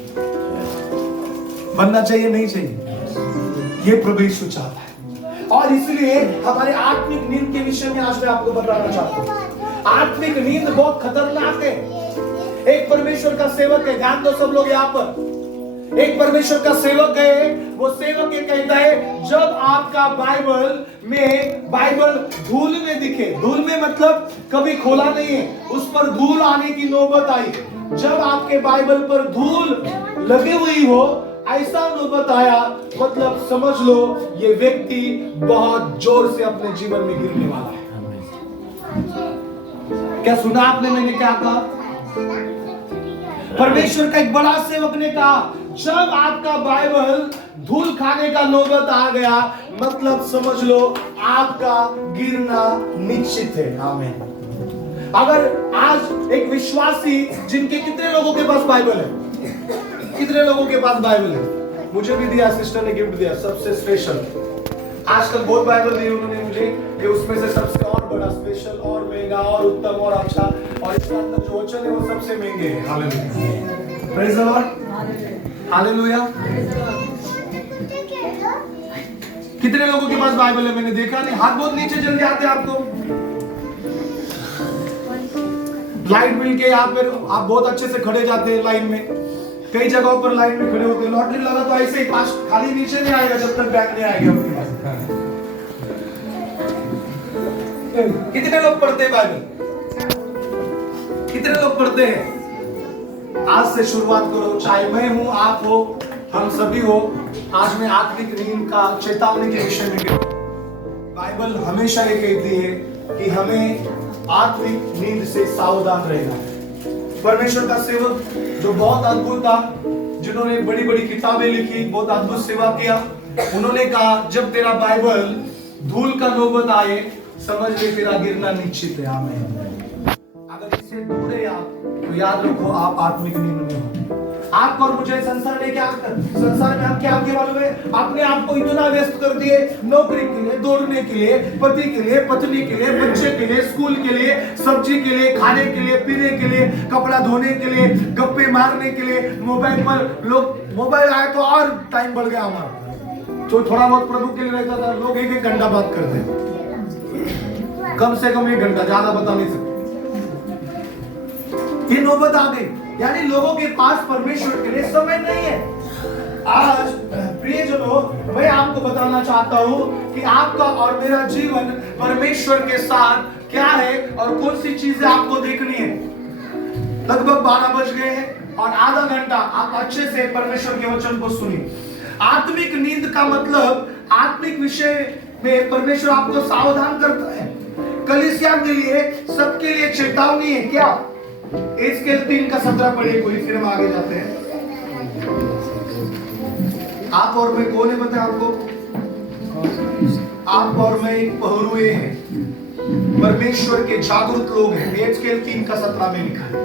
बनना चाहिए, नहीं चाहिए? ये प्रभु यीशु चाहता है। और इसलिए हमारे आत्मिक नींद के विषय में आज मैं आपको बताना चाहता हूं। आत्मिक नींद बहुत खतरनाक है। एक परमेश्वर का सेवक है, ध्यान दो सब लोग यहाँ पर। एक परमेश्वर का सेवक है, वो सेवक ये कहता है, जब आपका बाइबल धूल में दिखे, धूल में मतलब कभी खोला नहीं है, उस पर धूल आने की नौबत आई, जब आपके बाइबल पर धूल लगी हुई हो, ऐसा नौबत आया, मतलब समझ लो ये व्यक्ति बहुत जोर से अपने जीवन में गिरने वाला है। क्या सुना आपने मैंने क्या कहा? परमेश्वर का एक बड़ा सेवक ने कहा, जब आपका बाइबल धूल खाने का नौबत आ गया, मतलब समझ लो आपका गिरना निश्चित है। आमीन। अगर आज एक विश्वासी, जिनके कितने लोगों के पास बाइबल है? कितने लोगों के पास बाइबल है? मुझे भी दिया, सिस्टर ने गिफ्ट दिया, सबसे स्पेशल। आजकल बहुत बाइबल दी उन्होंने मुझे, कि उसमें से सबसे और बड़ा, स्पेशल और महंगा और उत्तम और अच्छा, और इसके अंदर जो वचन है वो सबसे महंगे हैं। Hallelujah, praise the Lord, hallelujah. कितने लोगों के पास बाइबल है? मैंने देखा नहीं, हाथ बहुत नीचे जल्दी आते हैं आपको। लाइन मिल के यहाँ पर आप बहुत अच्छे से खड़े जाते हैं लाइन में, कई जगहों पर लाइन में खड़े होते हैं। लॉटरी लगा तो ऐसे ही पास खाली नीचे नहीं आएगा जब तक बैग नहीं आएगा आपके पास। कितने लोग पढ़ते हैं बाइबल? कितने लोग पढ़ते हैं? आज से शुरुआत करो, चाहे मैं हूं, आप हो, हम सभी हो। आज मैं आत्मिक नींद का चेतावनी के विषय में कहूं। बाइबल हमेशा ये कहती है कि हमें आत्मिक नींद से सावधान रहना है। परमेश्वर का सेवक जो बहुत अद्भुत था, जिन्होंने बड़ी बड़ी किताबें लिखी, बहुत अद्भुत सेवा किया, उन्होंने कहा, जब तेरा बाइबल धूल का नौबत आए, समझ ले तेरा गिरना निश्चित है। आमीन। अगर इससे दूर है आप, तो याद रखो आप आत्मिक नींद में हो। आप और मुझे संसार में हम क्या किया मालूम है? अपने आप को इतना व्यस्त कर दिए, नौकरी के लिए, दौड़ने के लिए, पति के लिए, पत्नी के लिए, बच्चे के लिए, स्कूल के लिए, सब्जी के लिए, खाने के लिए, पीने के लिए, कपड़ा धोने के लिए, गप्पे मारने के लिए, मोबाइल पर लोग, मोबाइल आए तो और टाइम बढ़ गया हमारा। जो थोड़ा बहुत प्रभु के लिए रहता था, लोग 1-1 घंटा बात करते हैं, कम से कम 1 घंटा, ज्यादा बता नहीं सकते। ये नौबत आ गई, यानी लोगों के पास परमेश्वर के लिए समय नहीं है। आज प्रियजनों, मैं आपको बताना चाहता हूं कि आपका और मेरा जीवन परमेश्वर के साथ क्या है और कौन सी चीजें आपको देखनी है। लगभग 12 बज गए हैं और आधा घंटा आप अच्छे से परमेश्वर के वचन को सुनिए। आत्मिक नींद का मतलब, आत्मिक विषय में परमेश्वर आपको सावधान करता है। कलीसिया के लिए, सबके लिए चेतावनी है। क्या? एस्केल 3:17 पढ़िए कोई, फिर हम आगे जाते हैं। आप और मैं कौन है बताए आपको? आप और मैं एक पहरुए हैं, परमेश्वर के जागरूक लोग हैं। एजकेल 3:17 में लिखा है,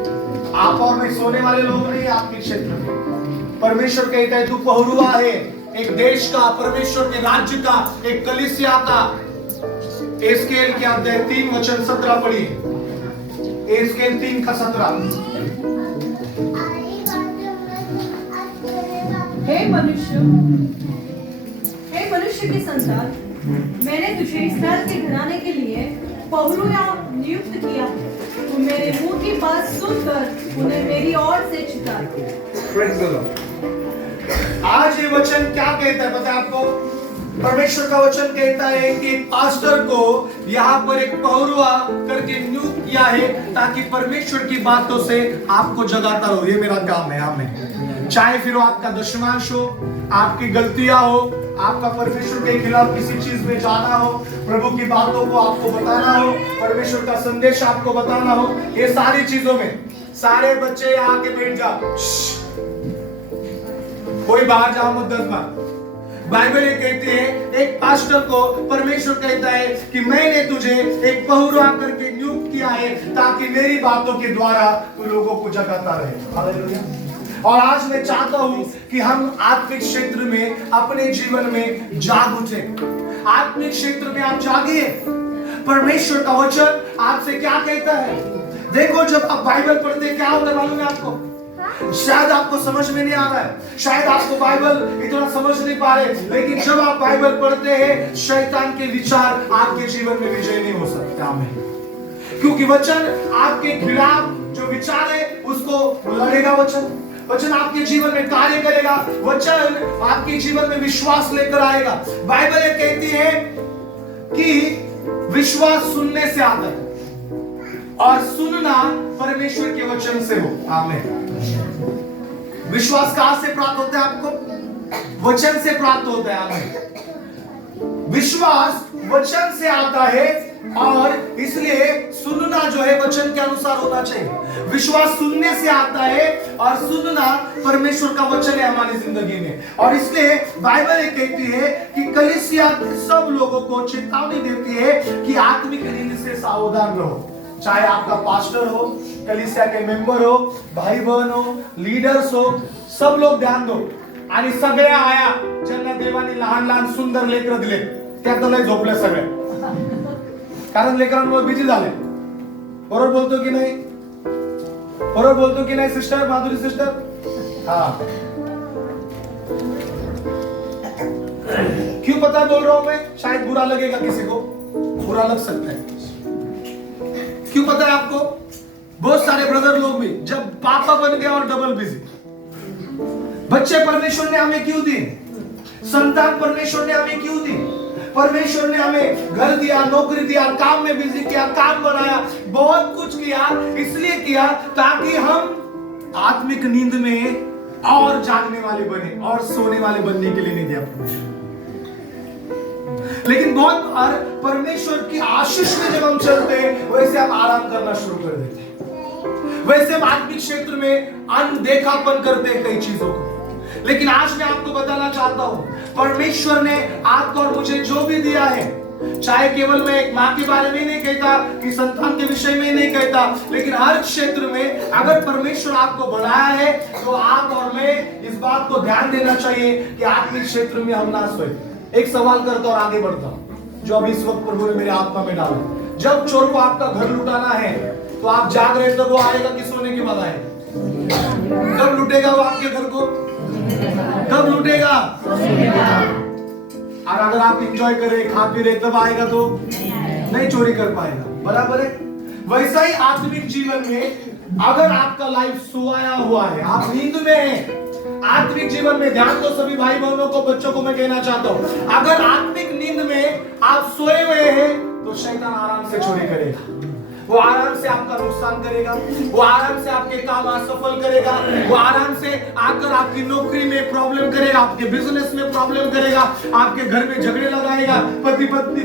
आप और मैं सोने वाले लोग नहीं आपके क्षेत्र में। परमेश्वर कहता है तू पहरुआ है, एक देश का, परमेश्वर के राज्य का, एक कलीसिया का। एजकेल के अध्याय 3:17 पढ़िए। एजकेल 3:17। हे मनुष्य की संतान, मैंने तुझे इस्राएल के घराने के लिए पहरुआ नियुक्त किया है। तू मेरे मुंह की बात सुनकर उन्हें मेरी ओर से चिता। Praise the Lord। आज ये वचन क्या कहता है पता है आपको? परमेश्वर का वचन कहता है कि पास्टर को यहाँ पर एक पहरुआ करके नियुक्त किया है ताकि परमेश्वर की बातों से आपको जगाता रहो। ये मेरा काम है। आमीन। चाहे फिर वो आपका दशमांश हो, आपकी गलतियां हो, आपका परमेश्वर के खिलाफ किसी चीज में जाना हो, प्रभु की बातों को आपको बताना हो, परमेश्वर का संदेश आपको बताना हो, ये सारी चीजों में सारे बच्चे यहाँ आके बैठ जाओ, कोई बाहर जाओ मत 10 बार। बाइबल ये कहती है एक पास्टर को परमेश्वर कहता है कि मैंने तुझे एक पहरुआ करके नियुक्त किया है ताकि मेरी बातों के द्वारा तू लोगों को जगाता रहे। हालेलुया। और आज मैं चाहता हूं कि हम आत्मिक क्षेत्र में अपने जीवन में जाग उठे। आत्मिक क्षेत्र में आप जागिए। परमेश्वर का वचन आपसे क्या कहता है? देखो जब आप बाइबल पढ़ते क्या होता है मालूम है आपको? शायद आपको समझ में नहीं आ रहा है, शायद आपको बाइबल इतना समझ नहीं पा रहे, लेकिन जब आप बाइबल पढ़ते हैं शैतान के विचार आपके जीवन में विजय नहीं हो सकते। आमीन। क्योंकि वचन आपके खिलाफ जो विचार है उसको लड़ेगा। वचन आपके जीवन में कार्य करेगा। वचन आपके जीवन में विश्वास लेकर आएगा। बाइबल ये कहती है कि विश्वास सुनने से आता है और सुनना परमेश्वर के वचन से हो। आमीन। विश्वास कहां से प्राप्त होता है आपको? वचन से प्राप्त होता है। आमीन। विश्वास वचन से आता है और इसलिए सुनना जो है वचन के अनुसार होना चाहिए। विश्वास सुनने से आता है और सुनना परमेश्वर का वचन है हमारी जिंदगी में। और इसलिए बाइबल ये कहती है कि कलीसिया सब लोगों को चेतावनी देती है कि आत्मिक नींद से सावधान रहो। चाहे आपका पास्टर हो, कलीसिया के मेंबर हो, भाई बहन हो, लीडर्स हो, सब लोग ध्यान दो। आणि सगळ्या आया ज्यांना देवाने लहान लहान सुंदर लेकरं दिले त्या तर झोपले सगळे, कारण लेकरांमुळे बिझी झाले। बरोबर बोलतो की नाही? बरोबर बोलतो की नाही सिस्टर माधुरी सिस्टर? हाँ। क्यों पता बोल रहा हूं मैं? शायद बुरा लगेगा किसी को, बुरा लग सकता है। क्यों पता है आपको? बहुत सारे ब्रदर लोग भी जब पापा बन गए और डबल बिजी। बच्चे परमेश्वर ने हमें क्यों दी? संतान परमेश्वर ने हमें क्यों दी? परमेश्वर ने हमें घर दिया, नौकरी दिया, काम में बिजी किया, काम बनाया, बहुत कुछ किया। इसलिए किया ताकि हम आत्मिक नींद में और जागने वाले बने और सोने वाले बनने के लिए नहीं दिया परमेश्वर। लेकिन बहुत बार परमेश्वर की आशीष में जब हम चलते हैं वैसे हम आराम करना शुरू कर देते हैं, वैसे हम आत्मिक क्षेत्र में अनदेखापन करते हैं कई चीजों को। लेकिन आज मैं आपको बताना चाहता हूं परमेश्वर ने आपको और मुझे जो भी दिया है, चाहे केवल मैं एक माँ के बारे में नहीं कहता कि संतान के विषय में नहीं कहता, लेकिन हर क्षेत्र में अगर परमेश्वर आपको बढ़ाया है तो आप और मैं इस बात को ध्यान देना चाहिए कि आत्मिक क्षेत्र में हम ना सोए। एक सवाल करता और आगे बढ़ता हूं जो अभी इस वक्त प्रभु ने मेरे आत्मा में डाला। जब चोर को आपका घर लुटाना है तो आप जाग रहे तब वो आएगा कि सोने के बाद आएगा? कब लुटेगा वो आपके घर को? कब लुटेगा? और अगर आप एंजॉय करें, खा पी रहे तब आएगा तो नहीं चोरी कर पाएगा। बराबर है? वैसा ही आत्मिक जीवन में अगर आपका लाइफ सोया हुआ है, आप नींद में हैं, आत्मिक जीवन में ध्यान दो सभी भाई बहनों को, बच्चों को मैं कहना चाहता हूं, अगर आत्मिक नींद में आप सोए हुए हैं तो शैतान आराम से चोरी करेगा। वो आराम से आपका नुकसान करेगा, वो आराम से आपके काम असफल करेगा, वो आराम से आकर आपकी नौकरी में प्रॉब्लम करेगा, आपके बिजनेस में प्रॉब्लम करेगा, आपके घर में झगड़े लगाएगा, पति पत्नी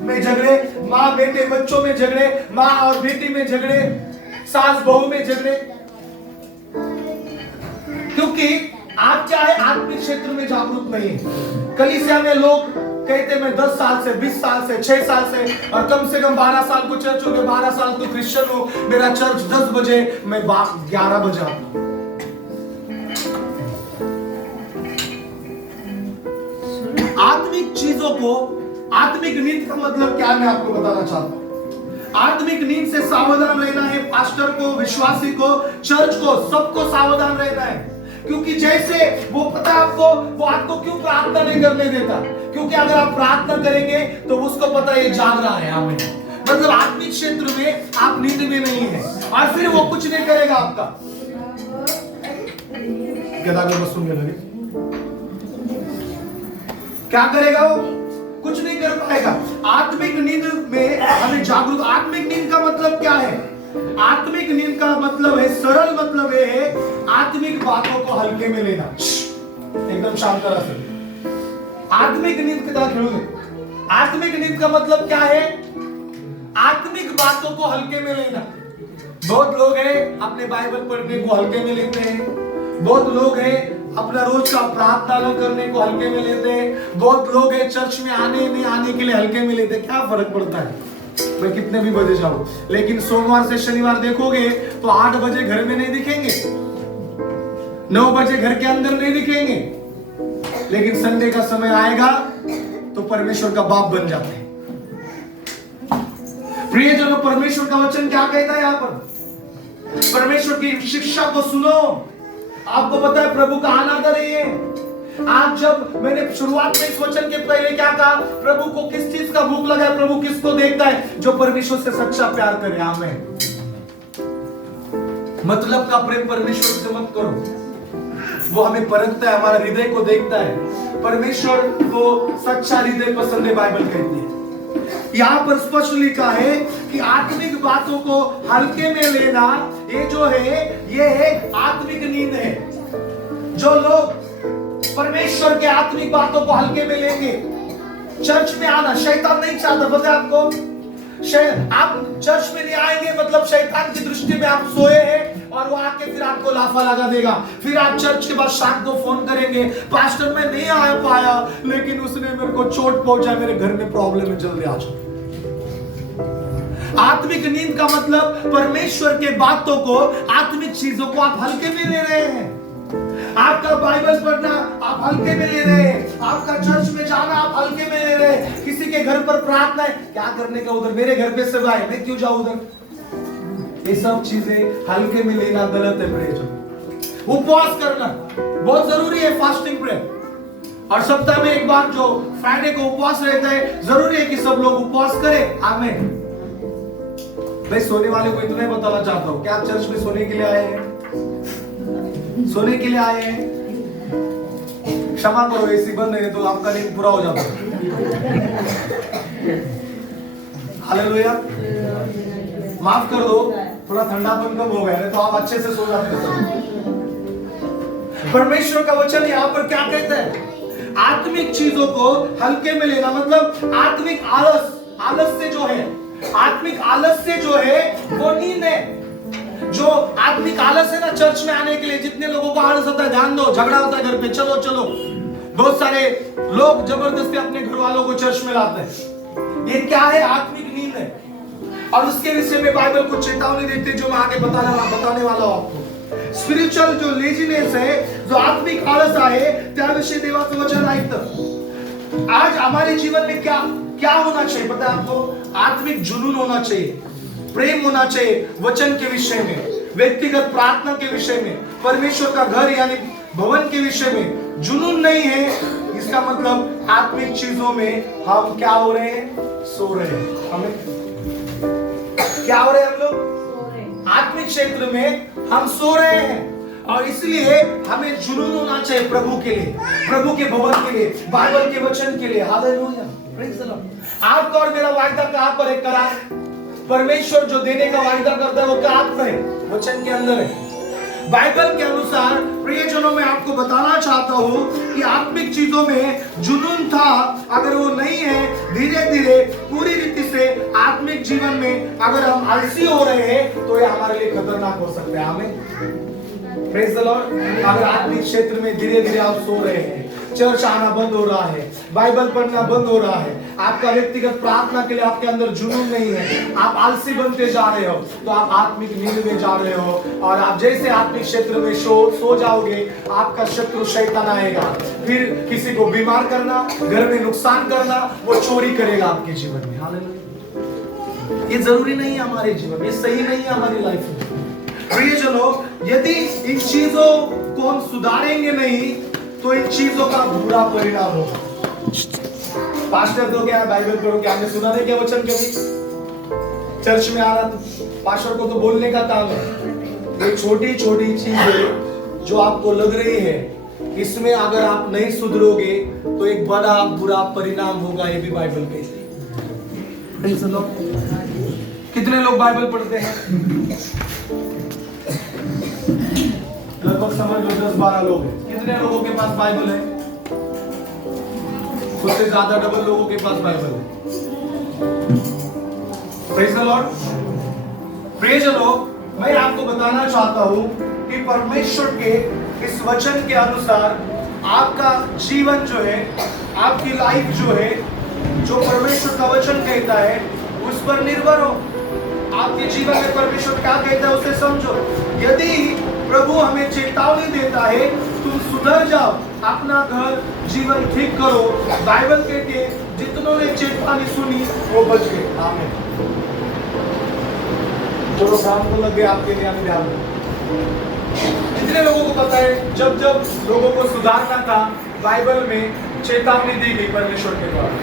में झगड़े, माँ बेटे बच्चों में झगड़े, माँ और बेटी में झगड़े, सास बहू में झगड़े। क्योंकि आप क्या है, आत्मिक क्षेत्र में जागरूक नहीं है। कलीसिया में लोग कहते मैं 10 साल से, 20 साल से, 6 साल से और कम से कम 12 साल को चर्च हो गए, 12 साल तो क्रिश्चियन हूं, मेरा चर्च 10 बजे, मैं 11 बजे आता हूं। आत्मिक चीजों को, आत्मिक नींद का मतलब क्या मैं आपको बताना चाहता हूं। आत्मिक नींद से सावधान रहना है पास्टर को, विश्वासी को, चर्च को, सबको सावधान रहना है। क्योंकि जैसे वो पता आपको, वो आपको क्यों प्रार्थना नहीं करने देता, क्योंकि अगर आप प्रार्थना करेंगे तो उसको पता ये जाग रहा है। आमीन। मतलब आत्मिक क्षेत्र में आप नींद में नहीं है और फिर वो कुछ नहीं करेगा आपका। सुनने लगे क्या करेगा वो? कुछ नहीं कर पाएगा। आत्मिक नींद में हमें जागरूक। आत्मिक नींद का मतलब क्या है? आत्मिक नींद का मतलब है, सरल मतलब है आत्मिक बातों को हल्के में लेना। एकदम शांत तरह से आत्मिक नींद की तरह खेलोगे। आत्मिक नींद का मतलब क्या है? आत्मिक बातों को हल्के में लेना। बहुत लोग हैं अपने बाइबल पढ़ने को हल्के में लेते हैं, बहुत लोग हैं अपना रोज का प्रार्थना करने को हल्के में लेते हैं, बहुत लोग हैं चर्च में आने नहीं आने के लिए हल्के में लेते हैं। क्या फर्क पड़ता है मैं कितने भी बजे जाऊं, लेकिन सोमवार से शनिवार देखोगे तो 8 बजे घर में नहीं दिखेंगे, 9 बजे घर के अंदर नहीं दिखेंगे, लेकिन संडे का समय आएगा तो परमेश्वर का बाप बन जाते हैं। प्रियजनों, परमेश्वर का वचन क्या कहता है यहाँ पर? परमेश्वर की शिक्षा को सुनो। आपको पता है प्रभु का आनंद है ये। आज जब मैंने शुरुआत में इस वचन के पहले क्या कहा, प्रभु को किस चीज का भूख लगा है? प्रभु किसको देखता है? जो परमेश्वर से सच्चा प्यार करे। आमीन। मतलब का प्रेम परमेश्वर से मत करो, वो हमें परखता है, हमारा हृदय को देखता है। परमेश्वर को सच्चा हृदय पसंद है, बाइबल कहती है। यहाँ पर स्पष्ट लिखा है कि आत्मिक बातों को हल्के में लेना, ये जो है ये है आत्मिक नींद है। जो लोग परमेश्वर के आत्मिक बातों को हल्के में लेंगे, चर्च में आना शैतान नहीं चाहता। पता है आपको, आप चर्च में नहीं आएंगे मतलब शैतान की दृष्टि में आप सोए हैं और वो आके फिर आपको लाफा लगा देगा। फिर आप चर्च के बाद शाम को फोन करेंगे, पास्टर मैं नहीं आ पाया लेकिन उसने मेरे को चोट पहुंचा, मेरे घर में प्रॉब्लम है, जल्दी आ जाओ। आत्मिक नींद का मतलब परमेश्वर के बातों को, आत्मिक चीजों को आप हल्के में ले रहे हैं। आपका बाइबल पढ़ना आप हल्के में ले रहे हैं, आपका चर्च में जाना आप हल्के में ले रहे हैं, किसी के घर पर प्रार्थना है, क्या करने का उधर, मेरे घर पे सेवा है, मैं क्यों जाऊं उधर। ये सब चीजें हल्के में लेना गलत है। प्रेज उपवास करना बहुत जरूरी है, फास्टिंग प्रेयर, और सप्ताह में एक बार जो फ्राइडे को उपवास रहता है, जरूरी है कि सब लोग उपवास करें। आमीन। मैं सोने वाले को इतना बताना चाहता हूं, क्या आप चर्च में सोने के लिए आए हैं? सोने के लिए आए हैं? क्षमा करो, एसी बंद है तो आपका नींद पूरा हो जाता है। हालेलुया। माफ कर दो, थोड़ा ठंडापन कम हो गया है तो आप अच्छे से सो जाते हैं। परमेश्वर का वचन यहाँ पर क्या कहता है? आत्मिक चीजों को हल्के में लेना मतलब आत्मिक आलस, आलस से जो है, आत्मिक आलस से जो है वो नींद है। जो आत्मिक आलस है ना, चर्च में आने के लिए जितने लोगों को आलस होता है, ध्यान दो, झगड़ा होता है घर पे, चलो चलो, बहुत सारे लोग जबरदस्ती अपने घर वालों को चर्च में लाते हैं। ये क्या है? आत्मिक नींद है। और उसके विषय में बाइबल कुछ चेतावनी देती है जो मैं आगे बताने वाला हूं आपको। स्पिरिचुअल जो लेजीनेस है, जो आत्मिक आलस आहे, त्या विषयी देवाचं वचन ऐकतं। आज हमारे जीवन में क्या क्या होना चाहिए पता है आपको? आत्मिक जुनून होना चाहिए, प्रेम होना चाहिए वचन के विषय में, व्यक्तिगत प्रार्थना के विषय में, परमेश्वर का घर यानी भवन के विषय में। जुनून नहीं है, इसका मतलब आत्मिक चीजों में हम क्या हो रहे हैं? सो रहे हैं। हमें क्या हो रहे हैं? हम लोग आत्मिक क्षेत्र में हम सो रहे हैं, और इसलिए हमें जुनून होना चाहिए प्रभु के लिए, प्रभु के भवन के लिए, बाइबल के वचन के लिए। Hallelujah, praise the Lord. आपका और मेरा वायदा कहां पर है? करा परमेश्वर जो देने का वायदा करता है वो कहां पर है? वचन के अंदर है। बाइबल के अनुसार प्रियजनों, मैं आपको बताना चाहता हूं कि आत्मिक चीजों में जुनून था, अगर वो नहीं है, धीरे धीरे पूरी रीति से आत्मिक जीवन में अगर हम आलसी हो रहे हैं तो ये हमारे लिए खतरनाक हो सकता है। आमीन, प्रेज द लॉर्ड। अगर आत्मिक क्षेत्र में धीरे धीरे आप सो रहे हैं, चर्च आना बंद हो रहा है, बाइबल पढ़ना बंद हो रहा है, आपका व्यक्तिगत प्रार्थना के लिए आपके अंदर जुनून नहीं है, आप आलसी बनते जा रहे हो, तो आप आत्मिक नींद में जा रहे हो। और आप जैसे आत्मिक क्षेत्र में सो जाओगे, आपका शत्रु शैतान आएगा, फिर किसी को बीमार करना, घर में नुकसान करना, वो चोरी करेगा आपके जीवन में। हालेलुया। ये जरूरी नहीं है हमारे जीवन में, ये सही नहीं है हमारी लाइफ में। प्रियजनों, यदि इन चीजों को हम सुधारेंगे नहीं तो इन चीजों का बुरा परिणाम होगा। पास्टर तो क्या बाइबल पढ़ो, क्या आपने सुना नहीं क्या वचन कभी? चर्च में आ रहा तो पास्टर को तो बोलने का काम है। ये छोटी छोटी चीजें जो आपको लग रही है, इसमें अगर आप नहीं सुधरोगे तो एक बड़ा बुरा परिणाम होगा, ये भी बाइबल कहती है। कितने लोग बाइबल पढ़ते हैं? लगभग समझ लो 10-12 लोग हैं। कितने लोगों के पास बाइबल है? उससे ज्यादा डबल लोगों के पास बाइबल है। Praise the Lord. Praise the Lord. मैं आपको बताना चाहता हूं कि परमेश्वर के इस वचन के अनुसार आपका जीवन जो है, आपकी लाइफ जो है, जो परमेश्वर का वचन कहता है उस पर निर्भर हो। आपके जीवन में परमेश्वर क्या कहता है उसे समझो। यदि प्रभु हमें चेतावनी देता है तुम सुधर जाओ, अपना घर जीवन ठीक करो, बाइबल कहती है जितनों ने चेतावनी सुनी वो बच गए। आमीन। चलो काम को लग गया आपके ध्यान में। कितने लोगों को पता है जब जब लोगों को सुधारना था, बाइबल में चेतावनी दी गई परमेश्वर के द्वारा,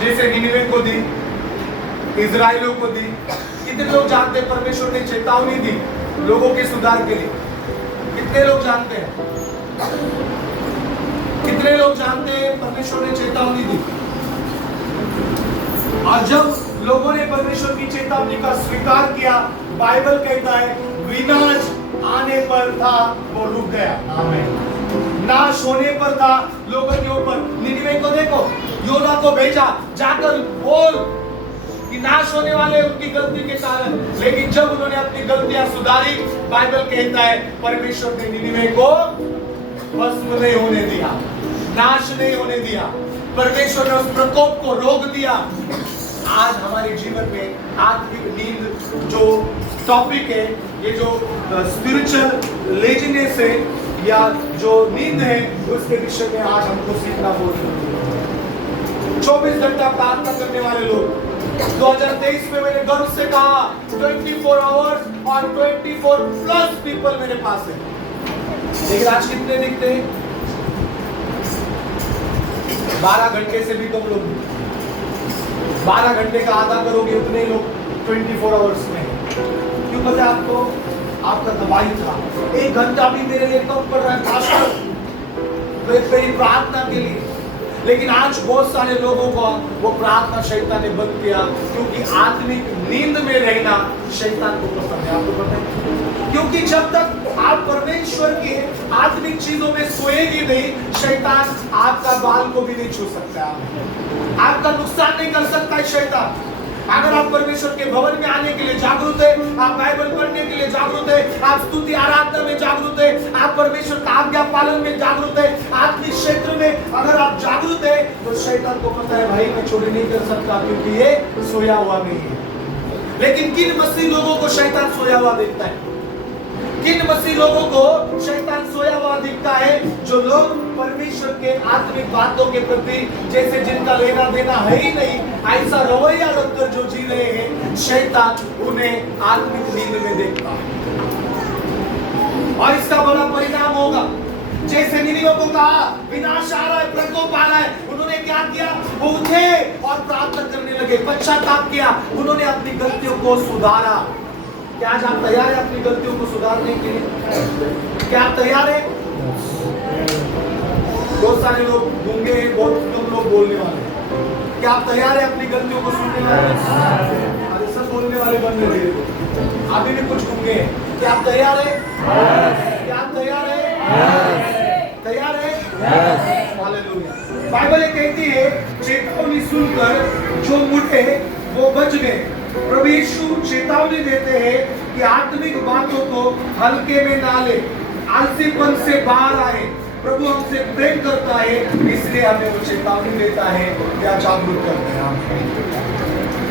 जैसे निनिवे को दी, इजराइलों को दी। कितने लोग जानते हैं परमेश्वर ने चेतावनी दी लोगों के सुधार के लिए? कितने लोग जानते हैं? कितने लोग जानते हैं परमेश्वर ने चेतावनी दी? और जब लोगों ने परमेश्वर की चेतावनी का स्वीकार किया, बाइबल कहता है विनाश आने पर था वो रुक गया। आमीन। नाश होने पर था लोगों के ऊपर। निनिवे को देखो, योना को भेजा जाकर बोल कि नाश होने वाले उनकी गलती के कारण, लेकिन जब उन्होंने अपनी गलतियां सुधारी, बाइबल कहता है परमेश्वर ने निनिवे को भस्म नहीं होने दिया, नाश नहीं होने दिया। परमेश्वर ने उस प्रकोप को रोक दिया। आज हमारे जीवन में आत्मिक नींद जो टॉपिक है, ये जो स्पिरिचुअल लेजीनेस है या जो नींद है, उसके विषय में आज हमको सीखना बहुत। 24 घंटा प्रार्थना करने वाले लोग 2023 में मैंने गर्व से कहा 24 आवर्स और 24 प्लस पीपल मेरे पास है। लेकिन आज कितने दिखते हैं? 12 घंटे से भी कम लोग। 12 घंटे का आधा करोगे उतने लोग 24 आवर्स में। क्यों पता है आपको? आपका दवाई था। 1 घंटा भी मेरे लिए कम पड़ रहा है पास्टर, तो मेरी प्रार्थना के लिए। लेकिन आज बहुत सारे लोगों को वो प्रार्थना शैतान ने बंद किया, क्योंकि आत्मिक नींद में रहना शैतान को पसंद है। आपको पता है? क्योंकि जब तक आप परमेश्वर के आत्मिक चीजों में सोएगी नहीं, शैतान आपका बाल को भी नहीं छू सकता, आपका नुकसान नहीं कर सकता है शैतान। अगर आप परमेश्वर के भवन में आने के लिए जागरूक है, आप बाइबल पढ़ने के लिए जागरूक है, आप स्तुति आराधना में जागरूक है, आप परमेश्वर का आज्ञा पालन में जागरूक है, आत्मिक क्षेत्र में अगर आप जागरूक है, तो शैतान को पता है भाई मैं चोरी नहीं कर सकता, क्योंकि ये सोया हुआ नहीं है। लेकिन किन मसीह लोगों को शैतान सोया हुआ देखता है? किन मसीह लोगों को शैतान सोया हुआ दिखता है? जो लोग परमेश्वर के आत्मिक बातों के प्रति जैसे जिनका लेना देना है ही नहीं, ऐसा रवैया रखकर जो जी रहे हैं, शैतान उन्हें आत्मिक नींद में देखता है। और इसका बड़ा परिणाम होगा। जैसे निनिवे को कहा विनाश आ रहा है, प्रकोप आ रहा है, उन्होंने क्या किया? वो उठे और प्रार्थना करने लगे, पश्चाताप किया, उन्होंने अपनी गलतियों को सुधारा। क्या आज आप तैयार हैं अपनी गलतियों को सुधारने के लिए? क्या आप तैयार हैं? बहुत सारे लोग गूंगे हैं, बहुत कम लोग बोलने वाले हैं। क्या आप तैयार हैं अपनी गलतियों को सुनने वाले? अरे सब बोलने वाले बनने दे, अभी भी कुछ गूंगे हैं। क्या आप तैयार हैं? क्या आप तैयार हैं? तैयार हैं? हालेलुया। बाइबल कहती है चेतावनी सुनकर जो मुड़े वो बच गए। प्रभु यीशु चेतावनी देते हैं कि आत्मिक बातों को हल्के में ना ले, आलसीपन से बाहर आए, प्रभु हमसे प्रेम करता है, इसलिए हमें वो चेतावनी देता है या जागरूक करता है।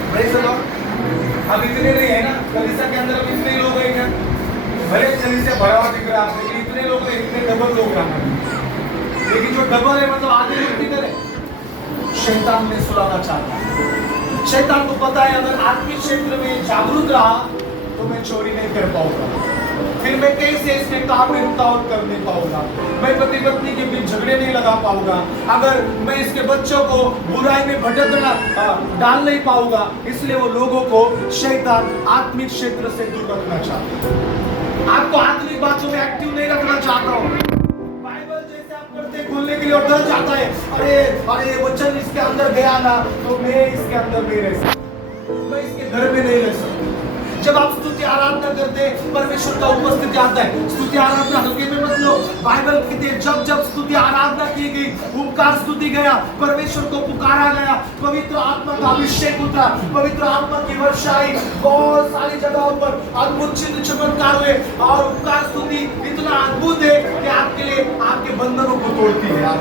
Praise the Lord। अब इतने नहीं है ना, कलीसिया के अंदर इतने लोग हैं क्या? भले कलीसिया भरा हुआ दिख रहा है आपको, इतने लोग हैं, इतने डबल लोग हैं, लेकिन जो डबल है मतलब आधे लोग किधर है? शैतान ने सुलाना चाहता है। शैतान को पता है अगर आत्मिक क्षेत्र में जागरूक रहा तो मैं चोरी नहीं कर पाऊंगा, फिर मैं कैसे इसमें काम रुकावट कर नहीं पाऊंगा, मैं पति पत्नी के बीच झगड़े नहीं लगा पाऊंगा, अगर मैं इसके बच्चों को बुराई में भटकना डाल नहीं पाऊंगा। इसलिए वो लोगों को शैतान आत्मिक क्षेत्र से दूर रखना चाहता है। आपको आत्मिक बातों में एक्टिव नहीं रखना चाहता हूँ। बाइबल जैसे आप पढ़ते खोलने के लिए और डर जाता है, अरे अरे वचन इसके अंदर गया ना तो मैं इसके अंदर नहीं रह सकता, मैं इसके घर में नहीं रह सकता। जब आप स्तुति आराधना करते हैं परमेश्वर का उपस्थिति आता है। स्तुति आराधना हल्के में मत लो। बाइबल कहती है जब जब स्तुति आराधना की गई, ओंकार स्तुति गया, परमेश्वर को पुकारा गया, पवित्र आत्मा का अभिषेक उतरा, पवित्र आत्मा की वर्षा आई, बहुत सारी जगहों पर अद्भुत चिन्ह चमत्कार हुए और ओंकार स्तुति इतना अद्भुत है कि आपके लिए आपके बंधनों को तोड़ती है।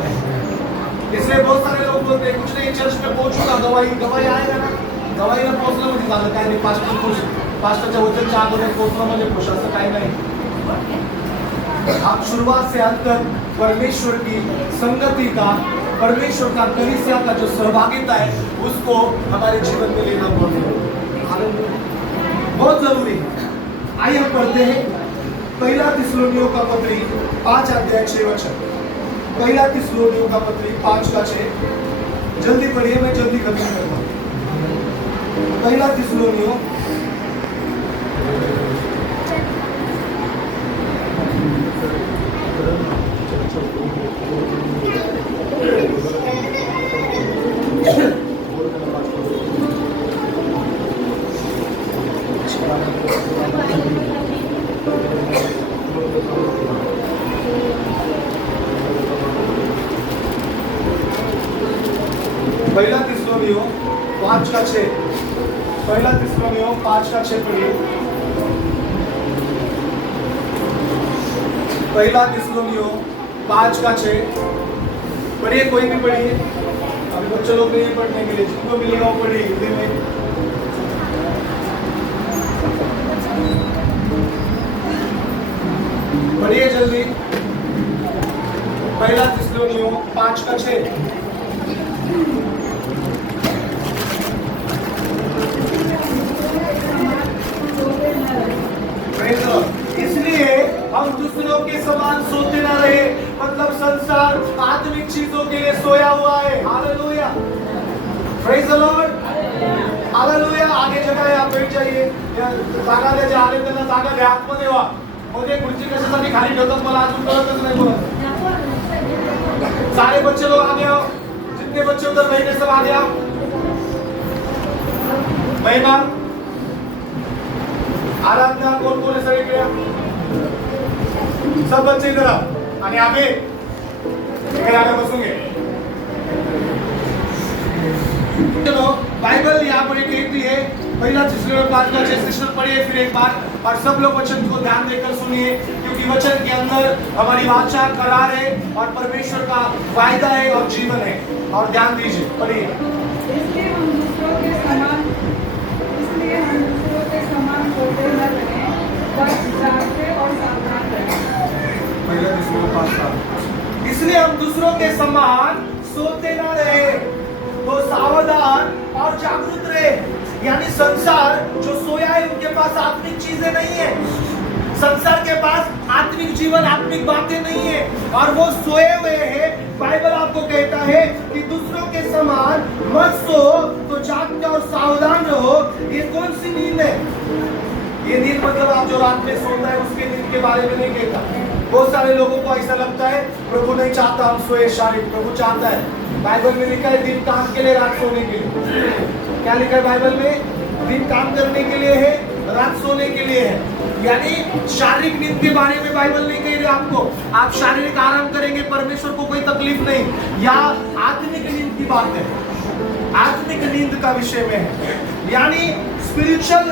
इसलिए बहुत सारे लोग बोलते हैं कुछ नहीं चर्च में पहुंचूंगा, गवाही आएगा ना, गवाही ना पोहोचलं म्हणजे झालं काय नाही, पास्टरच्या वचनच्या अगोदर पोहोचलं म्हणजे खुश, असं काही नाही। आप शुरुआत से अंत तक परमेश्वर की संगति का, परमेश्वर का कलीसिया का जो सहभागिता है उसको हमारे जीवन में लेना बहुत जरूरी है। आइए हम पढ़ते हैं पहला थिस्सलुनीयों का पत्री 5 अध्याय 6 वचन। पहला थिस्सलुनीयों का पत्री 5 का 6। जल्दी पढ़िए, मैं जल्दी खत्म करता हूँ। पहला थिस्सलुनीयों पहला थिस्सलुनीयों 5 का 6। पहला थिस्सलुनीयों 5 का 6 पढ़िए। पहला थिस्सलुनीयों 5 का 6 पढ़िए, कोई भी पढ़िए। अभी बच्चे लोग नहीं पढ़ने के लिए, जिनको मिलेगा वो पढ़िए हिंदी में। पढ़िए जल्दी। पहला थिस्सलुनीयों 5 का 6। इसलिए हम दूसरों के समान सोते ना रहे, मतलब संसार आत्मिक चीजों के लिए सोया हुआ है। Hallelujah, praise the Lord, hallelujah. आगे जगह आहे, आप बैठ जाइए। जागा द्यायच्या आले त्यांना जागा द्या, आतमध्ये व्हा। मध्ये खुर्ची कशासाठी खाली ठेवतात मला अजून कळतच नाही बोलत। सारे बच्चे लोग आगे आओ, जितने बच्चे उधर बैठे सब आगे आओ। महिमा आराधना कोण कोण सगळे इकडे, सब बच्चे इधर आओ आणि आम्ही इकडे आगे बसून घे। चलो बाइबल यहाँ पर एक लिखी है, पहला थिस्सलुनीयों 5 का 6 पढ़िए फिर एक बार, और सब लोग वचन को ध्यान देकर सुनिए, क्योंकि वचन के अंदर हमारी वाचा करार है और परमेश्वर का वायदा है और जीवन है। और ध्यान दीजिए, पढ़िए। इसलिए हम दूसरों के समान सोते न रहें, बस जागते और सावधान रहें। पहला थिस्सलुनीयों 5 का। इसलिए हम दूसरों के समान सोते ना रहे, तो सावधान और जागरूक रहे। यानी संसार जो सोया है उनके पास आत्मिक चीजें नहीं है, संसार के पास आत्मिक जीवन, आत्मिक बातें नहीं है, और वो सोए हुए हैं। बाइबल आपको कहता है कि दूसरों के समान मत सो, तो जागते और सावधान रहो। ये कौन सी नींद है? ये नींद मतलब आप जो रात में सोता है उसके नींद के बारे में नहीं कहता। बहुत सारे लोगों को ऐसा लगता है प्रभु नहीं चाहता हम सोए शारीरिक, प्रभु चाहता है। बाइबल में लिखा है दिन काम के लिए, रात सोने के लिए। क्या लिखा है बाइबल में? दिन काम करने के लिए है, रात सोने के लिए है। यानी शारीरिक नींद के बारे में बाइबल नहीं कह रही आपको। आप शारीरिक आराम करेंगे, परमेश्वर को कोई तकलीफ नहीं। या आत्मिक नींद की बात है, आत्मिक नींद का विषय में है। यानी स्पिरिचुअल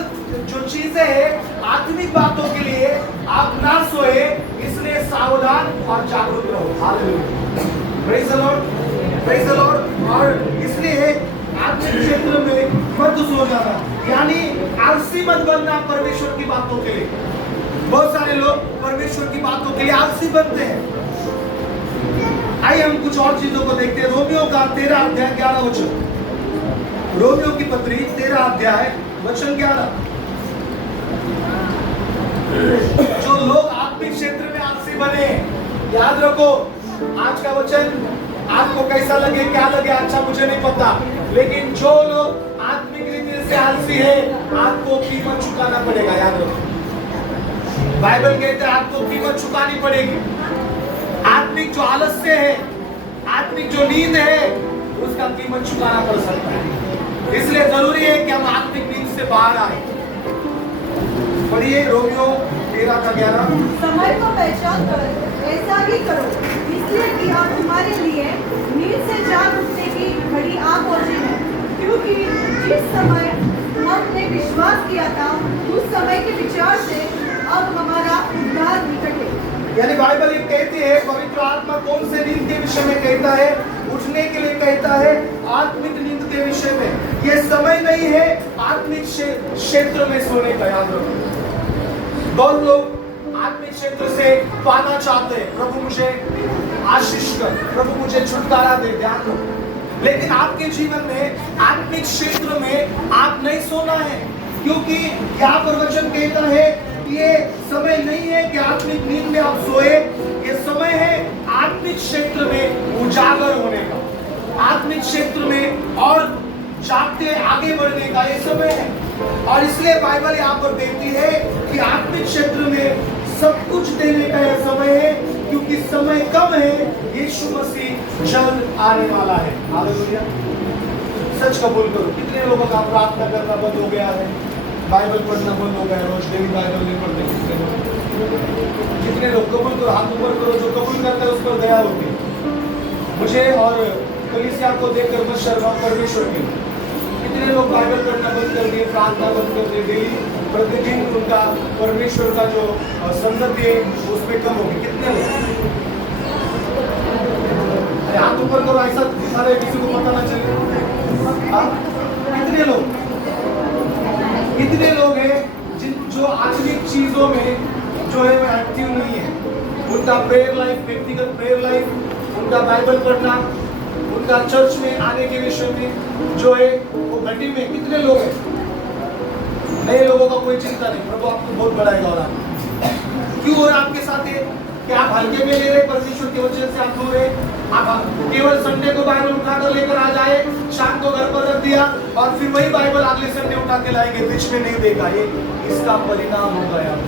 जो चीजें है, आत्मिक बातों के लिए आप ना सोए, इसलिए सावधान और जागरूक रहो। हालेलुया। जाना, यानी आलसी मत बनना परमेश्वर की बातों के लिए। बहुत सारे लोग परमेश्वर की बातों के लिए आलसी बनते हैं। आइए हम कुछ और चीजों को देखते हैं। रोमियो का 13 अध्याय 11 वचन। रोमियो की पत्री 13 अध्याय वचन 11। जो लोग आत्मिक क्षेत्र में आलसी बने, याद रखो आज का वचन आपको कैसा लगे क्या लगे अच्छा मुझे नहीं पता, लेकिन जो लोग आत्मिक रीति से आलसी है आपको कीमत चुकाना पड़ेगा। याद रखो बाइबल कहते हैं आपको कीमत चुकानी पड़ेगी। आत्मिक जो आलस्य है, आत्मिक जो नींद है, उसका कीमत चुकाना पड़ सकता है। इसलिए जरूरी है कि हम आत्मिक नींद से बाहर आए। पढ़िए रोमियो 13 का 11। समय को पहचान कर ऐसा ही करो, इसलिए कि आप तुम्हारे लिए नींद से जाग उठने की घड़ी आ पहुंची है, क्योंकि जिस समय हमने विश्वास किया था उस समय के विचार से अब हमारा उद्धार निकट है। यानी बाइबल ये कहती है, पवित्र आत्मा कौन से नींद के विषय में कहता है? उठने के लिए कहता है, आत्मिक नींद के विषय में। ये समय नहीं है आत्मिक क्षेत्र में सोने का। याद रखो बहुत लोग आत्मिक क्षेत्र से पाना चाहते हैं, प्रभु मुझे आशीष कर, प्रभु मुझे छुटकारा दे, ध्यान दो। लेकिन आपके जीवन में आत्मिक क्षेत्र में आप नहीं सोना है, क्योंकि यहाँ पर वचन कहता है ये समय नहीं है कि आत्मिक नींद में आप सोए, ये समय है आत्मिक क्षेत्र में उजागर होने का, आत्मिक क्षेत्र में और जागते आगे बढ़ने का ये समय है। और इसलिए बाइबल यहाँ पर कहती है कि आत्मिक क्षेत्र में सब कुछ देने का यह समय है, क्योंकि समय कम है, यीशु मसीह जल्द आने वाला है। हालेलुया। सच कबूल करो। कितने लोगों का प्रार्थना करना बंद हो गया है, बाइबल पढ़ना बंद हो गया है, रोज डेली बाइबल नहीं पढ़ते कितने लोग? कितने लोग कबूल करो, हाथ ऊपर करो। जो कबूल करता है उस पर दया होती है। मुझे और कलीसिया को देखकर मत शर्माओ परमेश्वर की। कितने लोग बाइबल पढ़ना बंद कर दिए, प्रार्थना बंद कर दिए, डेली प्रतिदिन उनका परमेश्वर का जो संगति है उसमें कम होगी। कितने लोग? हाथ ऊपर करो, ऐसा दिखा रहे किसी को पता ना चले। कितने लोग? कितने लोग हैं जो आत्मिक चीजों में जो है वो एक्टिव नहीं है? उनका प्रेयर लाइफ, व्यक्तिगत प्रेयर लाइफ, उनका बाइबल पढ़ना, उनका चर्च में आने के विषय में जो है वो घटी में। कितने लोग हैं? नए लोगों का कोई चिंता नहीं, प्रभु आपको बहुत बढ़ाएगा। और आप क्यों हो रहा है आपके साथ ये कि आप हल्के में ले रहे परमेश्वर के वचन से आप दूर है। आप केवल संडे को बाइबल उठाकर लेकर आ जाए, शाम को घर पर रख दिया और फिर वही बाइबल अगले संडे उठा के लाएंगे, बीच में नहीं देखा। ये इसका परिणाम होगा। यार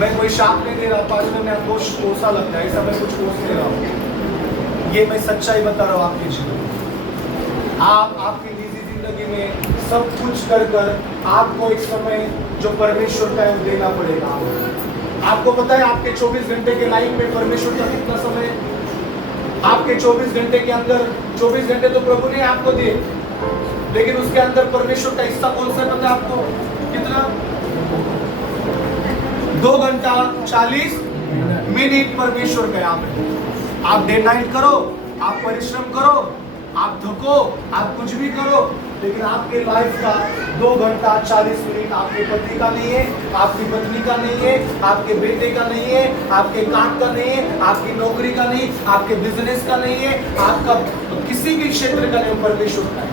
मैं कोई शाप नहीं दे रहा, पास्टर ने आपको कोसा लगता है, ऐसा मैं कुछ कोस दे रहा हूँ। ये मैं सच्चाई बता रहा हूँ आपके जीवन। आप आपकी निजी जिंदगी में सब कुछ कर आपको एक समय जो परमेश्वर का है देना पड़ेगा। आपको पता है आपके 24 घंटे के लाइफ में परमेश्वर का कितना समय है? आपके 24 घंटे के अंदर 24 घंटे तो प्रभु ने आपको दिए, लेकिन उसके अंदर परमेश्वर का हिस्सा कौन सा पता है आपको? कितना? 2 घंटा 40 मिनट परमेश्वर का यहाँ पे। आप डे नाइट करो, आप परिश्रम करो, आप थको, आप कुछ भी करो, लेकिन आपके लाइफ का 2 घंटा 40 मिनट आपके पति का नहीं है, आपकी पत्नी का नहीं है, आपके बेटे का नहीं है, आपके काम का नहीं है, आपकी नौकरी का नहीं, आपके बिजनेस का नहीं है, आपका किसी भी क्षेत्र का नहीं, परमेश्वर का है।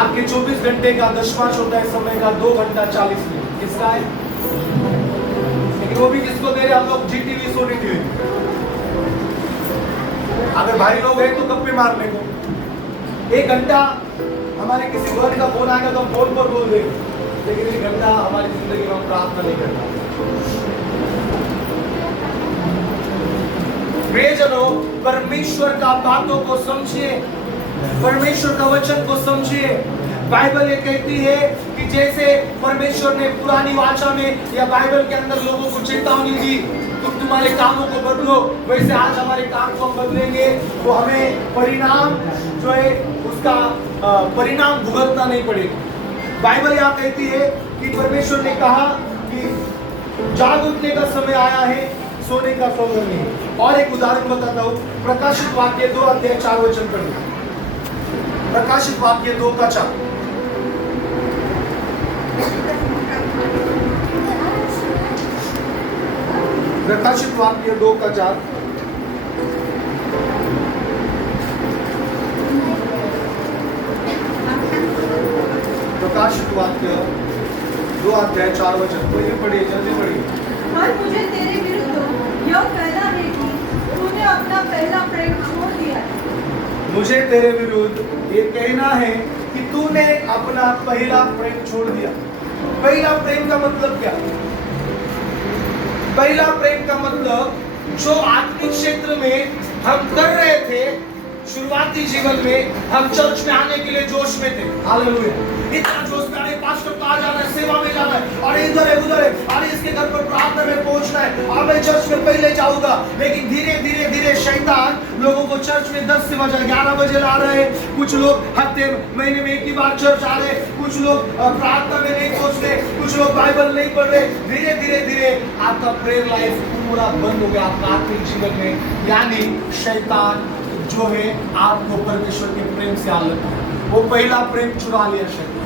आपके 24 घंटे का दशमांश होता है समय का 2 घंटा 40 मिनट। किसका है? लेकिन वो भी किसको दे रहे? हम लोग जीटीवी सोनी टीवी। अगर भाई लोग हैं तो गप्पे मारने को 1 घंटा हमारे किसी वर्ग का फोन आएगा तो हम फोन पर बोल देंगे, लेकिन 1 घंटा हमारी जिंदगी में हम प्रार्थना नहीं करता। प्रियजनों, परमेश्वर का बातों को समझिए, परमेश्वर का वचन को समझिए। बाइबल ये कहती है कि जैसे परमेश्वर ने पुरानी वाचा में या बाइबल के अंदर लोगों को चेतावनी दी तुम तुम्हारे कामों को बदलो, वैसे आज हमारे काम को हम बदलेंगे तो हमें परिणाम जो है उसका परिणाम भुगतना नहीं पड़ेगा। बाइबल यहाँ कहती है कि परमेश्वर ने कहा कि जाग उठने का समय आया है, सोने का समय नहीं। और एक उदाहरण बताता हूँ, प्रकाशित वाक्य 2 अध्याय 4 वचन पढ़िए। प्रकाशित वाक्य 2:4। प्रकाशित वाक्य 2:4। प्रकाशित वाक्य 2:4। पढ़िए जल्दी पढ़िए। और मुझे तेरे विरुद्ध यह कहना है कि तूने अपना पहला प्रेम छोड़ दिया है। मुझे तेरे विरुद्ध ये कहना है कि तूने अपना पहला प्रेम छोड़ दिया। पहला प्रेम का मतलब क्या? पहला प्रेम का मतलब जो आत्मिक क्षेत्र में हम कर रहे थे शुरुआती जीवन में, हम चर्च में आने के लिए जोश में थे। हालेलुया। इतना जोश में, अरे पास्टर को आ जाना है, सेवा में जाना है, अरे इधर है उधर है, अरे इसके घर पर प्रार्थना में पहुंचना है, अब मैं चर्च में पहले जाऊंगा। लेकिन धीरे धीरे धीरे शैतान लोगों को चर्च में 10 से 11 बजे ला रहे हैं। कुछ लोग हफ्ते महीने में एक ही बार चर्च आ रहे, कुछ लोग प्रार्थना में नहीं पहुंच रहे, कुछ लोग बाइबल नहीं पढ़ रहे। धीरे धीरे धीरे आपका प्रेयर लाइफ पूरा बंद हो गया आपका आत्मिक जीवन में। यानी शैतान जो है आपको परमेश्वर के प्रेम से अलग है, वो पहला प्रेम चुरा लिया शैतान।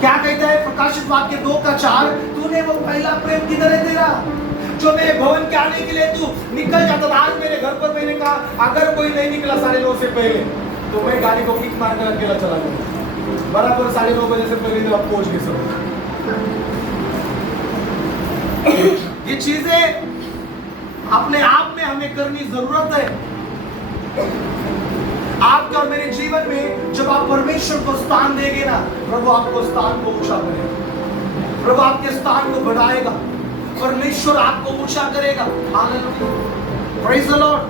क्या कहता है प्रकाशित वाक्य 2:4? तूने वो पहला प्रेम किधर है तेरा? जो मेरे भवन के आने के लिए तू निकल जाता था। आज मेरे घर पर मैंने कहा अगर कोई नहीं निकला 9:30 से पहले तो मैं गाड़ी को किक मार कर अकेला चला गया। बराबर 9:30 बजे से पहले तो आप पहुंच गए सब। ये चीजें अपने आप में हमें करनी जरूरत है। आपका और मेरे जीवन में जब आप परमेश्वर को स्थान देंगे ना, प्रभु आपको स्थान को ऊंचा करेगा, प्रभु आपके स्थान को बढ़ाएगा, परमेश्वर आपको ऊंचा करेगा। Hallelujah, praise the Lord,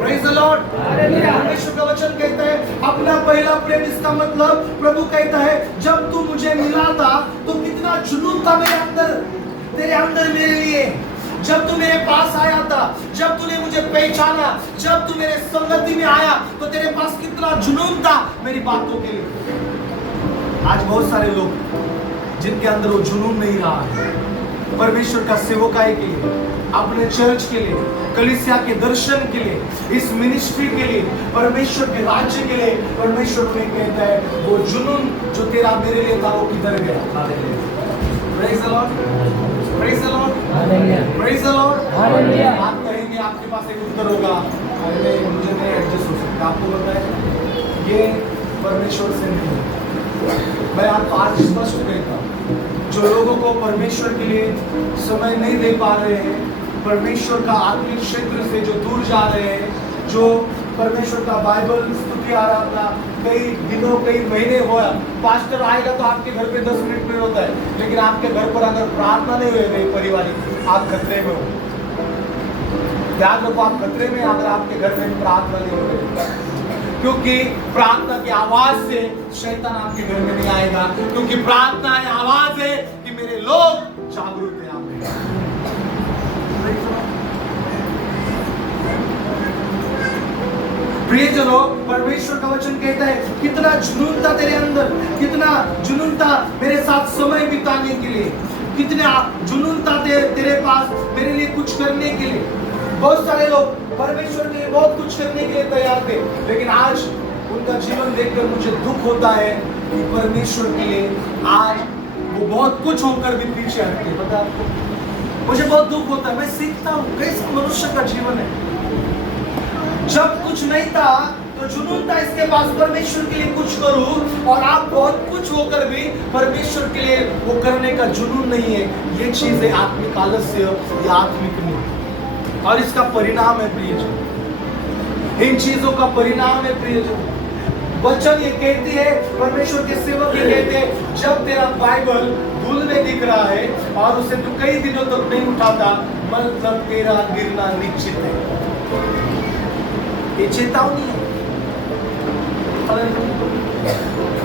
praise the Lord. परमेश्वर का वचन कहता है अपना पहला प्रेम। इसका मतलब प्रभु कहता है जब तू मुझे मिला था तो कितना जुनून था मेरे अंदर, तेरे अंदर मेरे लिए। जब तू मेरे पास आया था, जब तूने मुझे पहचाना, जब तू मेरे संगति में आया तो तेरे पास कितना जुनून था मेरी बातों के लिए। आज बहुत सारे लोग जिनके अंदर वो जुनून नहीं रहा है परमेश्वर का सेवकाई के लिए, अपने चर्च के लिए, कलीसिया के दर्शन के लिए, इस मिनिस्ट्री के लिए, परमेश्वर के राज्य के लिए। परमेश्वर में कहता है वो जुनून जो तेरा मेरे लिए था वो किधर गया? Praise the Lord, praise the Lord, praise the Lord. आप कहेंगे आपके पास एक उत्तर होगा, अरे मुझे नहीं एडजस्ट हो सकता। आपको पता है ये परमेश्वर से नहीं है। मैं आपको आज स्पष्ट कहता हूँ, जो लोगों को परमेश्वर के लिए समय नहीं दे पा रहे हैं, परमेश्वर का आत्मिक क्षेत्र से जो दूर जा रहे हैं, जो परमेश्वर का बाइबल स्तुति आराधना कई दिनों कई महीने हुआ, पास्टर आएगा तो आपके घर पे 10 मिनट में होता है, लेकिन आपके घर पर अगर प्रार्थना नहीं हुई गई पारिवारिक, आप खतरे में हो। याद रखो आप खतरे में, अगर आपके घर में प्रार्थना नहीं हो रही। क्योंकि प्रार्थना की आवाज से शैतान आपके घर में नहीं आएगा, क्योंकि प्रार्थना है आवाज है कि मेरे लोग जागरूक है। प्रियजनों, परमेश्वर का वचन कहता है कितना जुनून था तेरे अंदर, कितना जुनून था मेरे साथ समय बिताने के लिए, कितना जुनून था तेरे पास मेरे लिए कुछ करने के लिए। बहुत सारे लोग परमेश्वर के लिए बहुत कुछ करने के लिए तैयार थे, लेकिन आज उनका जीवन देखकर मुझे दुख होता है कि परमेश्वर के लिए आज वो बहुत कुछ होकर भी पीछे हटते। पता आपको, मुझे बहुत दुख होता है। मैं सीखता हूँ कैसे मनुष्य का जीवन है। जब कुछ नहीं था तो जुनून था इसके पास परमेश्वर के लिए कुछ करूं, और आप बहुत कुछ होकर भी परमेश्वर के लिए वो करने का जुनून नहीं है। ये चीज है आत्मिक आलस्य या आत्मिक नींद, और इसका परिणाम है प्रियजन, इन चीजों का परिणाम है प्रियजन। वचन ये कहती है, परमेश्वर के सेवक ये कहते हैं, जब तेरा बाइबल धूल में दिख रहा है और उसे तू कई दिनों तक नहीं उठाता, मतलब तेरा गिरना निश्चित है। ये चेतावनी है।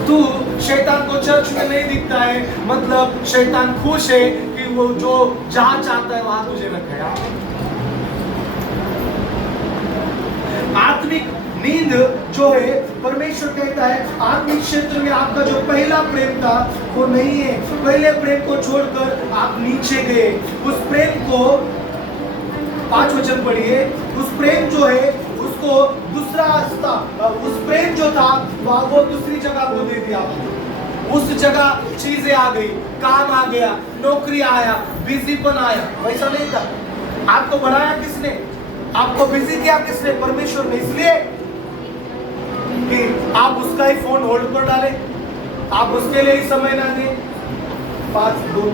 तू शैतान को चर्च में नहीं दिखता है, मतलब शैतान खुश है कि वो जो जहां चाहता है वहां तुझे रखेगा। आत्मिक नींद जो है, परमेश्वर कहता है आत्मिक क्षेत्र में आपका जो पहला प्रेम था वो नहीं है। पहले प्रेम को छोड़कर आप नीचे गए। उस प्रेम को 5 वचन पढ़िए। उस प्रेम जो है उसको उसको दूसरा उस प्रेम जो था वो दूसरी जगह को दे दिया। उस जगह चीजें आ गई, काम आ गया, नौकरी आया, बिजीपन आया। वैसा नहीं था। आपको बढ़ाया किसने? आपको बिजी किया किसने? परमेश्वर ने। इसलिए कि आप उसका ही फोन होल्ड पर डालें, आप उसके लिए ही समय ना दें। 5:2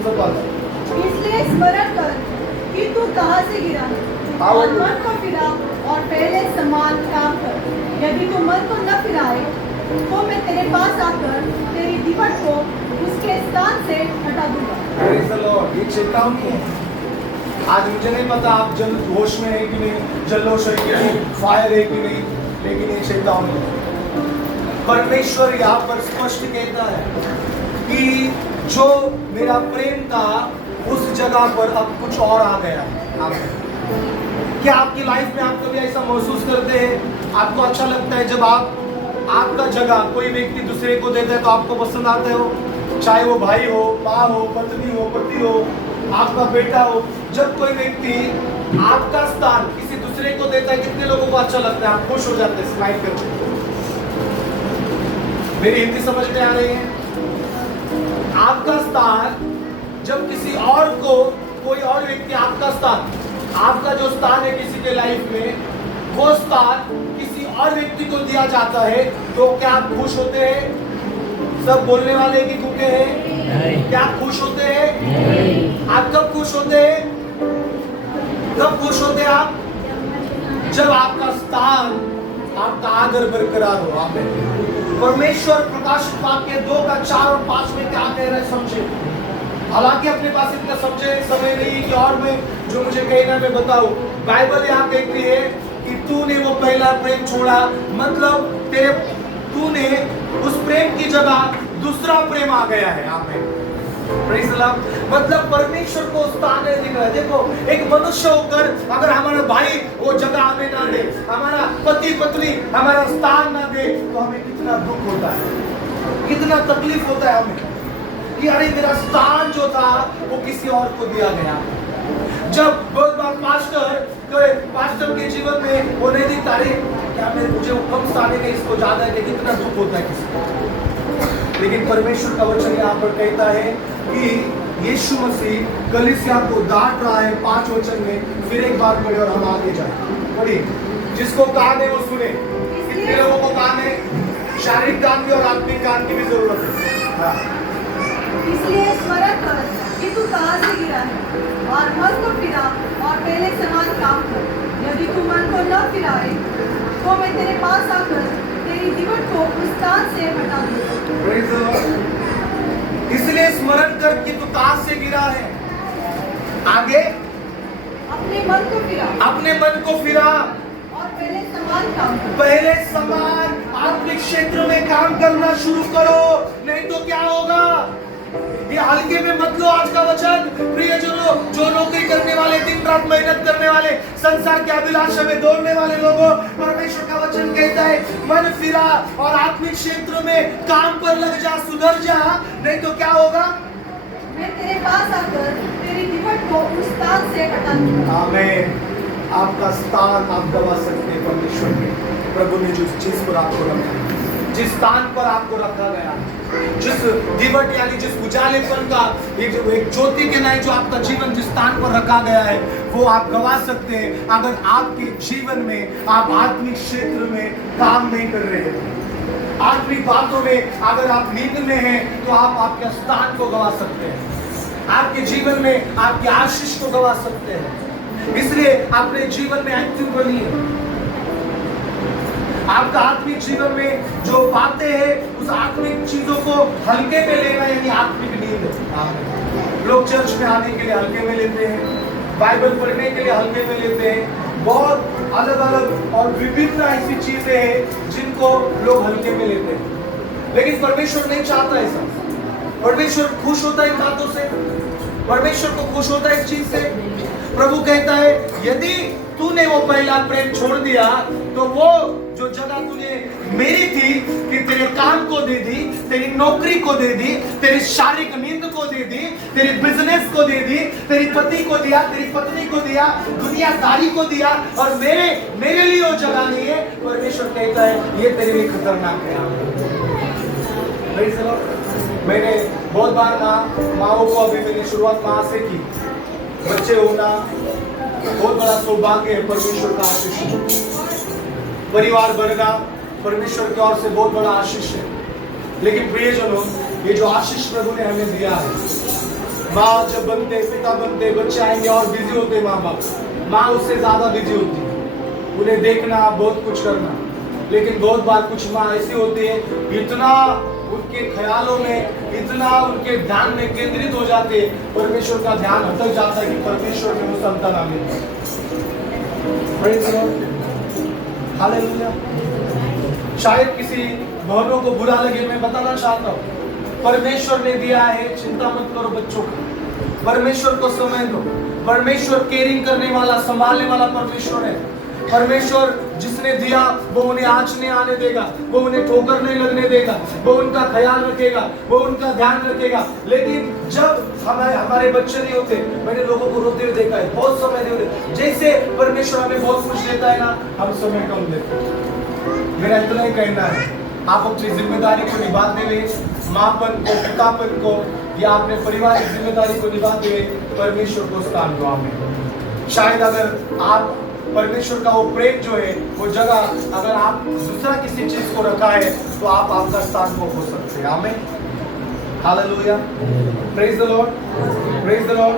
इसलिए स्मरण कर कि तू कहाँ से गिरा है, और मन को फिरा और पहले समान काम कर। यदि तू मन को न फिराए तो मैं तेरे पास आकर तेरी दीवार को उसके स्थान से हटा दूंगा। Praise the Lord। ये चेतावनी है। आज मुझे नहीं पता आप जल होश में है कि नहीं, जल्लोश है कि नहीं, फायर है कि नहीं, लेकिन ये चेतावनी है। परमेश्वर यहाँ पर स्पष्ट कहता है कि जो मेरा प्रेम था उस जगह पर अब कुछ और आ गया। क्या आपकी लाइफ में आप कभी ऐसा महसूस करते हैं? आपको अच्छा लगता है जब आपका जगह कोई व्यक्ति दूसरे को देता है तो आपको पसंद आता है हो? चाहे वो भाई हो, माँ हो, पत्नी हो, पति हो, आपका बेटा हो। जब कोई व्यक्ति आपका स्थान किसी दूसरे को देता है, कितने लोगों को अच्छा लगता है? आप खुश हो जाते हैं, स्माइल करते हैं। मेरी हिंदी समझ में आ रही है? आपका स्थान जब किसी और को, कोई और व्यक्ति आपका स्थान, आपका जो स्थान है किसी के लाइफ में, वो स्थान किसी और व्यक्ति को दिया जाता है तो क्या आप खुश होते हैं? सब बोलने वाले की भूखे हैं? क्या आप खुश होते हैं? आप कब खुश होते हैं? कब खुश होते हैं आप? जब आपका स्थान, आपका आदर बरकरार हो। आमीन। परमेश्वर प्रकाशित वाक्य 2:4 और 5 में क्या कह रहे हैं समझे। हालांकि अपने पास इतना समझे समय नहीं कि और मैं जो मुझे कहना मैं बताऊं। बाइबल यहाँ कहती है कि तूने वो पहला प्रेम छोड़ा, मतलब तूने उस प्रेम की जगह दूसरा प्रेम आ गया है। आमीन। Praise the Lord. मतलब परमेश्वर को स्थान नहीं दिख रहा है। देखो, एक मनुष्य होकर अगर हमारा भाई वो जगह हमें ना दे, हमारा पति पत्नी हमारा स्थान ना दे, तो हमें कितना दुख होता है, कितना तकलीफ होता है हमें कि अरे मेरा स्थान जो था वो किसी और को दिया गया। जब बहुत बार पास्टर के जीवन में वो नहीं दिखता, अरे क्या मुझे वो कम स्थान है, इसको ज्यादा है, कितना दुख होता है किसी को। लेकिन परमेश्वर का वचन यहाँ पर कहता है कि यीशु मसीह कलीसिया को डांट रहा है 5 वचन में। फिर एक बार पढ़े और हम आगे जाए। पढ़िए, जिसको कान है वो सुने। कितने लोगों को कान है? शारीरिक कान की और आत्मिक कान की भी जरूरत है। हाँ। इसलिए स्मरण कर कि तू कहाँ से गिरा है, और मन को फिरा और पहले समान काम कर। यदि तू मन को न फिराए तो मैं तेरे पास आकर तेरी दीवार को उस स्थान से हटा दूंगा। इसलिए स्मरण कर कि तू कहाँ से गिरा है। आगे अपने मन को फिरा, अपने मन को फिरा और पहले समान काम कर। पहले समान आत्मिक क्षेत्र में काम करना शुरू करो, नहीं तो क्या होगा? ये हल्के में मत लो आज का वचन। प्रियजनों, जो नौकरी करने वाले, दिन रात मेहनत करने वाले, संसार के अभिलाषा में दौड़ने वाले लोगों, परमेश्वर का वचन कहता है मन फिरा और आत्मिक क्षेत्र में काम पर लग जा, सुधर जा, नहीं तो क्या होगा? मैं तेरे पास आकर तेरी दीवार को उस स्थान से हटा दूंगा। आमीन। आपका स्थान आप गवा सकते हैं परमेश्वर में। प्रभु ने जिस चीज पर आपको रखा, जिस स्थान पर आपको रखा गया, जिस दीवट यानी जिस उजालेपन का एक ज्योति के नाम जो आपका जीवन जिस स्थान पर रखा गया है, वो आप गवा सकते हैं अगर आपके जीवन में आप आत्मिक क्षेत्र में काम नहीं कर रहे हैं। आत्मिक बातों में अगर आप नींद में हैं तो आप आपके स्थान को गवा सकते हैं, आपके जीवन में आपकी आशीष को गवा सकते हैं। इसलिए अपने जीवन में एक्टिव बनिए। आपका आत्मिक जीवन में जो बातें हैं उस आत्मिक चीजों को हल्के में लेना, यानी आत्मिक नींद। लोग चर्च में आने के लिए हल्के में लेते हैं, बाइबल पढ़ने के लिए हल्के में लेते हैं, बहुत अलग अलग और विभिन्न ऐसी चीजें हैं जिनको लोग हल्के में लेते हैं। लेकिन परमेश्वर नहीं चाहता ऐसा। परमेश्वर खुश होता है इन बातों से, परमेश्वर को खुश होता है इस चीज से। प्रभु कहता है यदि तूने वो पहला प्रेम छोड़ दिया तो वो जो जगह तूने मेरी थी कि तेरे काम को दे दी, तेरी नौकरी को दे दी, तेरी शारीरिक नींद को दे दी, तेरे बिजनेस को दे दी, तेरी पति को दिया, तेरी पत्नी को दिया, दुनियादारी को दिया, और मेरे लिए वो जगह नहीं है। परमेश्वर कहता है ये तेरे लिए खतरनाक है। Praise the Lord। मैंने बहुत बार माओ को, अभी मैंने शुरुआत माँ से की, बच्चे होना बहुत बड़ा सौभाग्य है, परमेश्वर का आशीष है। परिवार बनना परमेश्वर की ओर से बहुत बड़ा आशीष है। लेकिन प्रियजनों, ये जो आशीष प्रभु ने हमें दिया है, माँ जब बनते, पिता बनते, बच्चे आएंगे और बिजी होते माँ बाप, माँ उससे ज्यादा बिजी होती है, उन्हें देखना, बहुत कुछ करना। लेकिन बहुत बार कुछ माँ ऐसी होती है, इतना उनके ख्यालों में, इतना उनके ध्यान में केंद्रित हो जाते, परमेश्वर का ध्यान हटक जाता है कि परमेश्वर में वो संतान आ गई। Praise the Lord। हालेलुया। शायद किसी बहनों को बुरा लगे, मैं बताना चाहता हूँ, परमेश्वर ने दिया है, चिंता मत करो बच्चों का, परमेश्वर को समय दो। परमेश्वर केयरिंग करने वाला, संभालने वाला परमेश्वर है। परमेश्वर जिसने दिया वो उन्हें आँच नहीं आने देगा, वो उन्हें ठोकर नहीं लगने देगा, वो उनका ख्याल रखेगा, वो उनका ध्यान रखेगा। लेकिन जब हमारे बच्चे नहीं होते, मैंने लोगों को रोते हुए देखा है, बहुत समय देते, जैसे परमेश्वर हमें बहुत कुछ देता है ना, हम समय कम देते हैं। मेरा इतना ही कहना है, आप अपनी जिम्मेदारी को निभाते हुए, माँपन को, पितापन को, या अपने परिवार की जिम्मेदारी को निभाते हुए परमेश्वर को स्थान दो। आमीन। शायद अगर आप परमेश्वर का वो प्रेम जो है, वो जगह अगर आप दूसरा किसी चीज को रखा है, तो आप आपका स्थान को खो सकते हैं। आमीन। Hallelujah. Praise the Lord. Praise the Lord.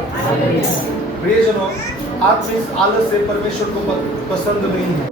प्रियजनों, आप इस आलस से परमेश्वर को पसंद नहीं है।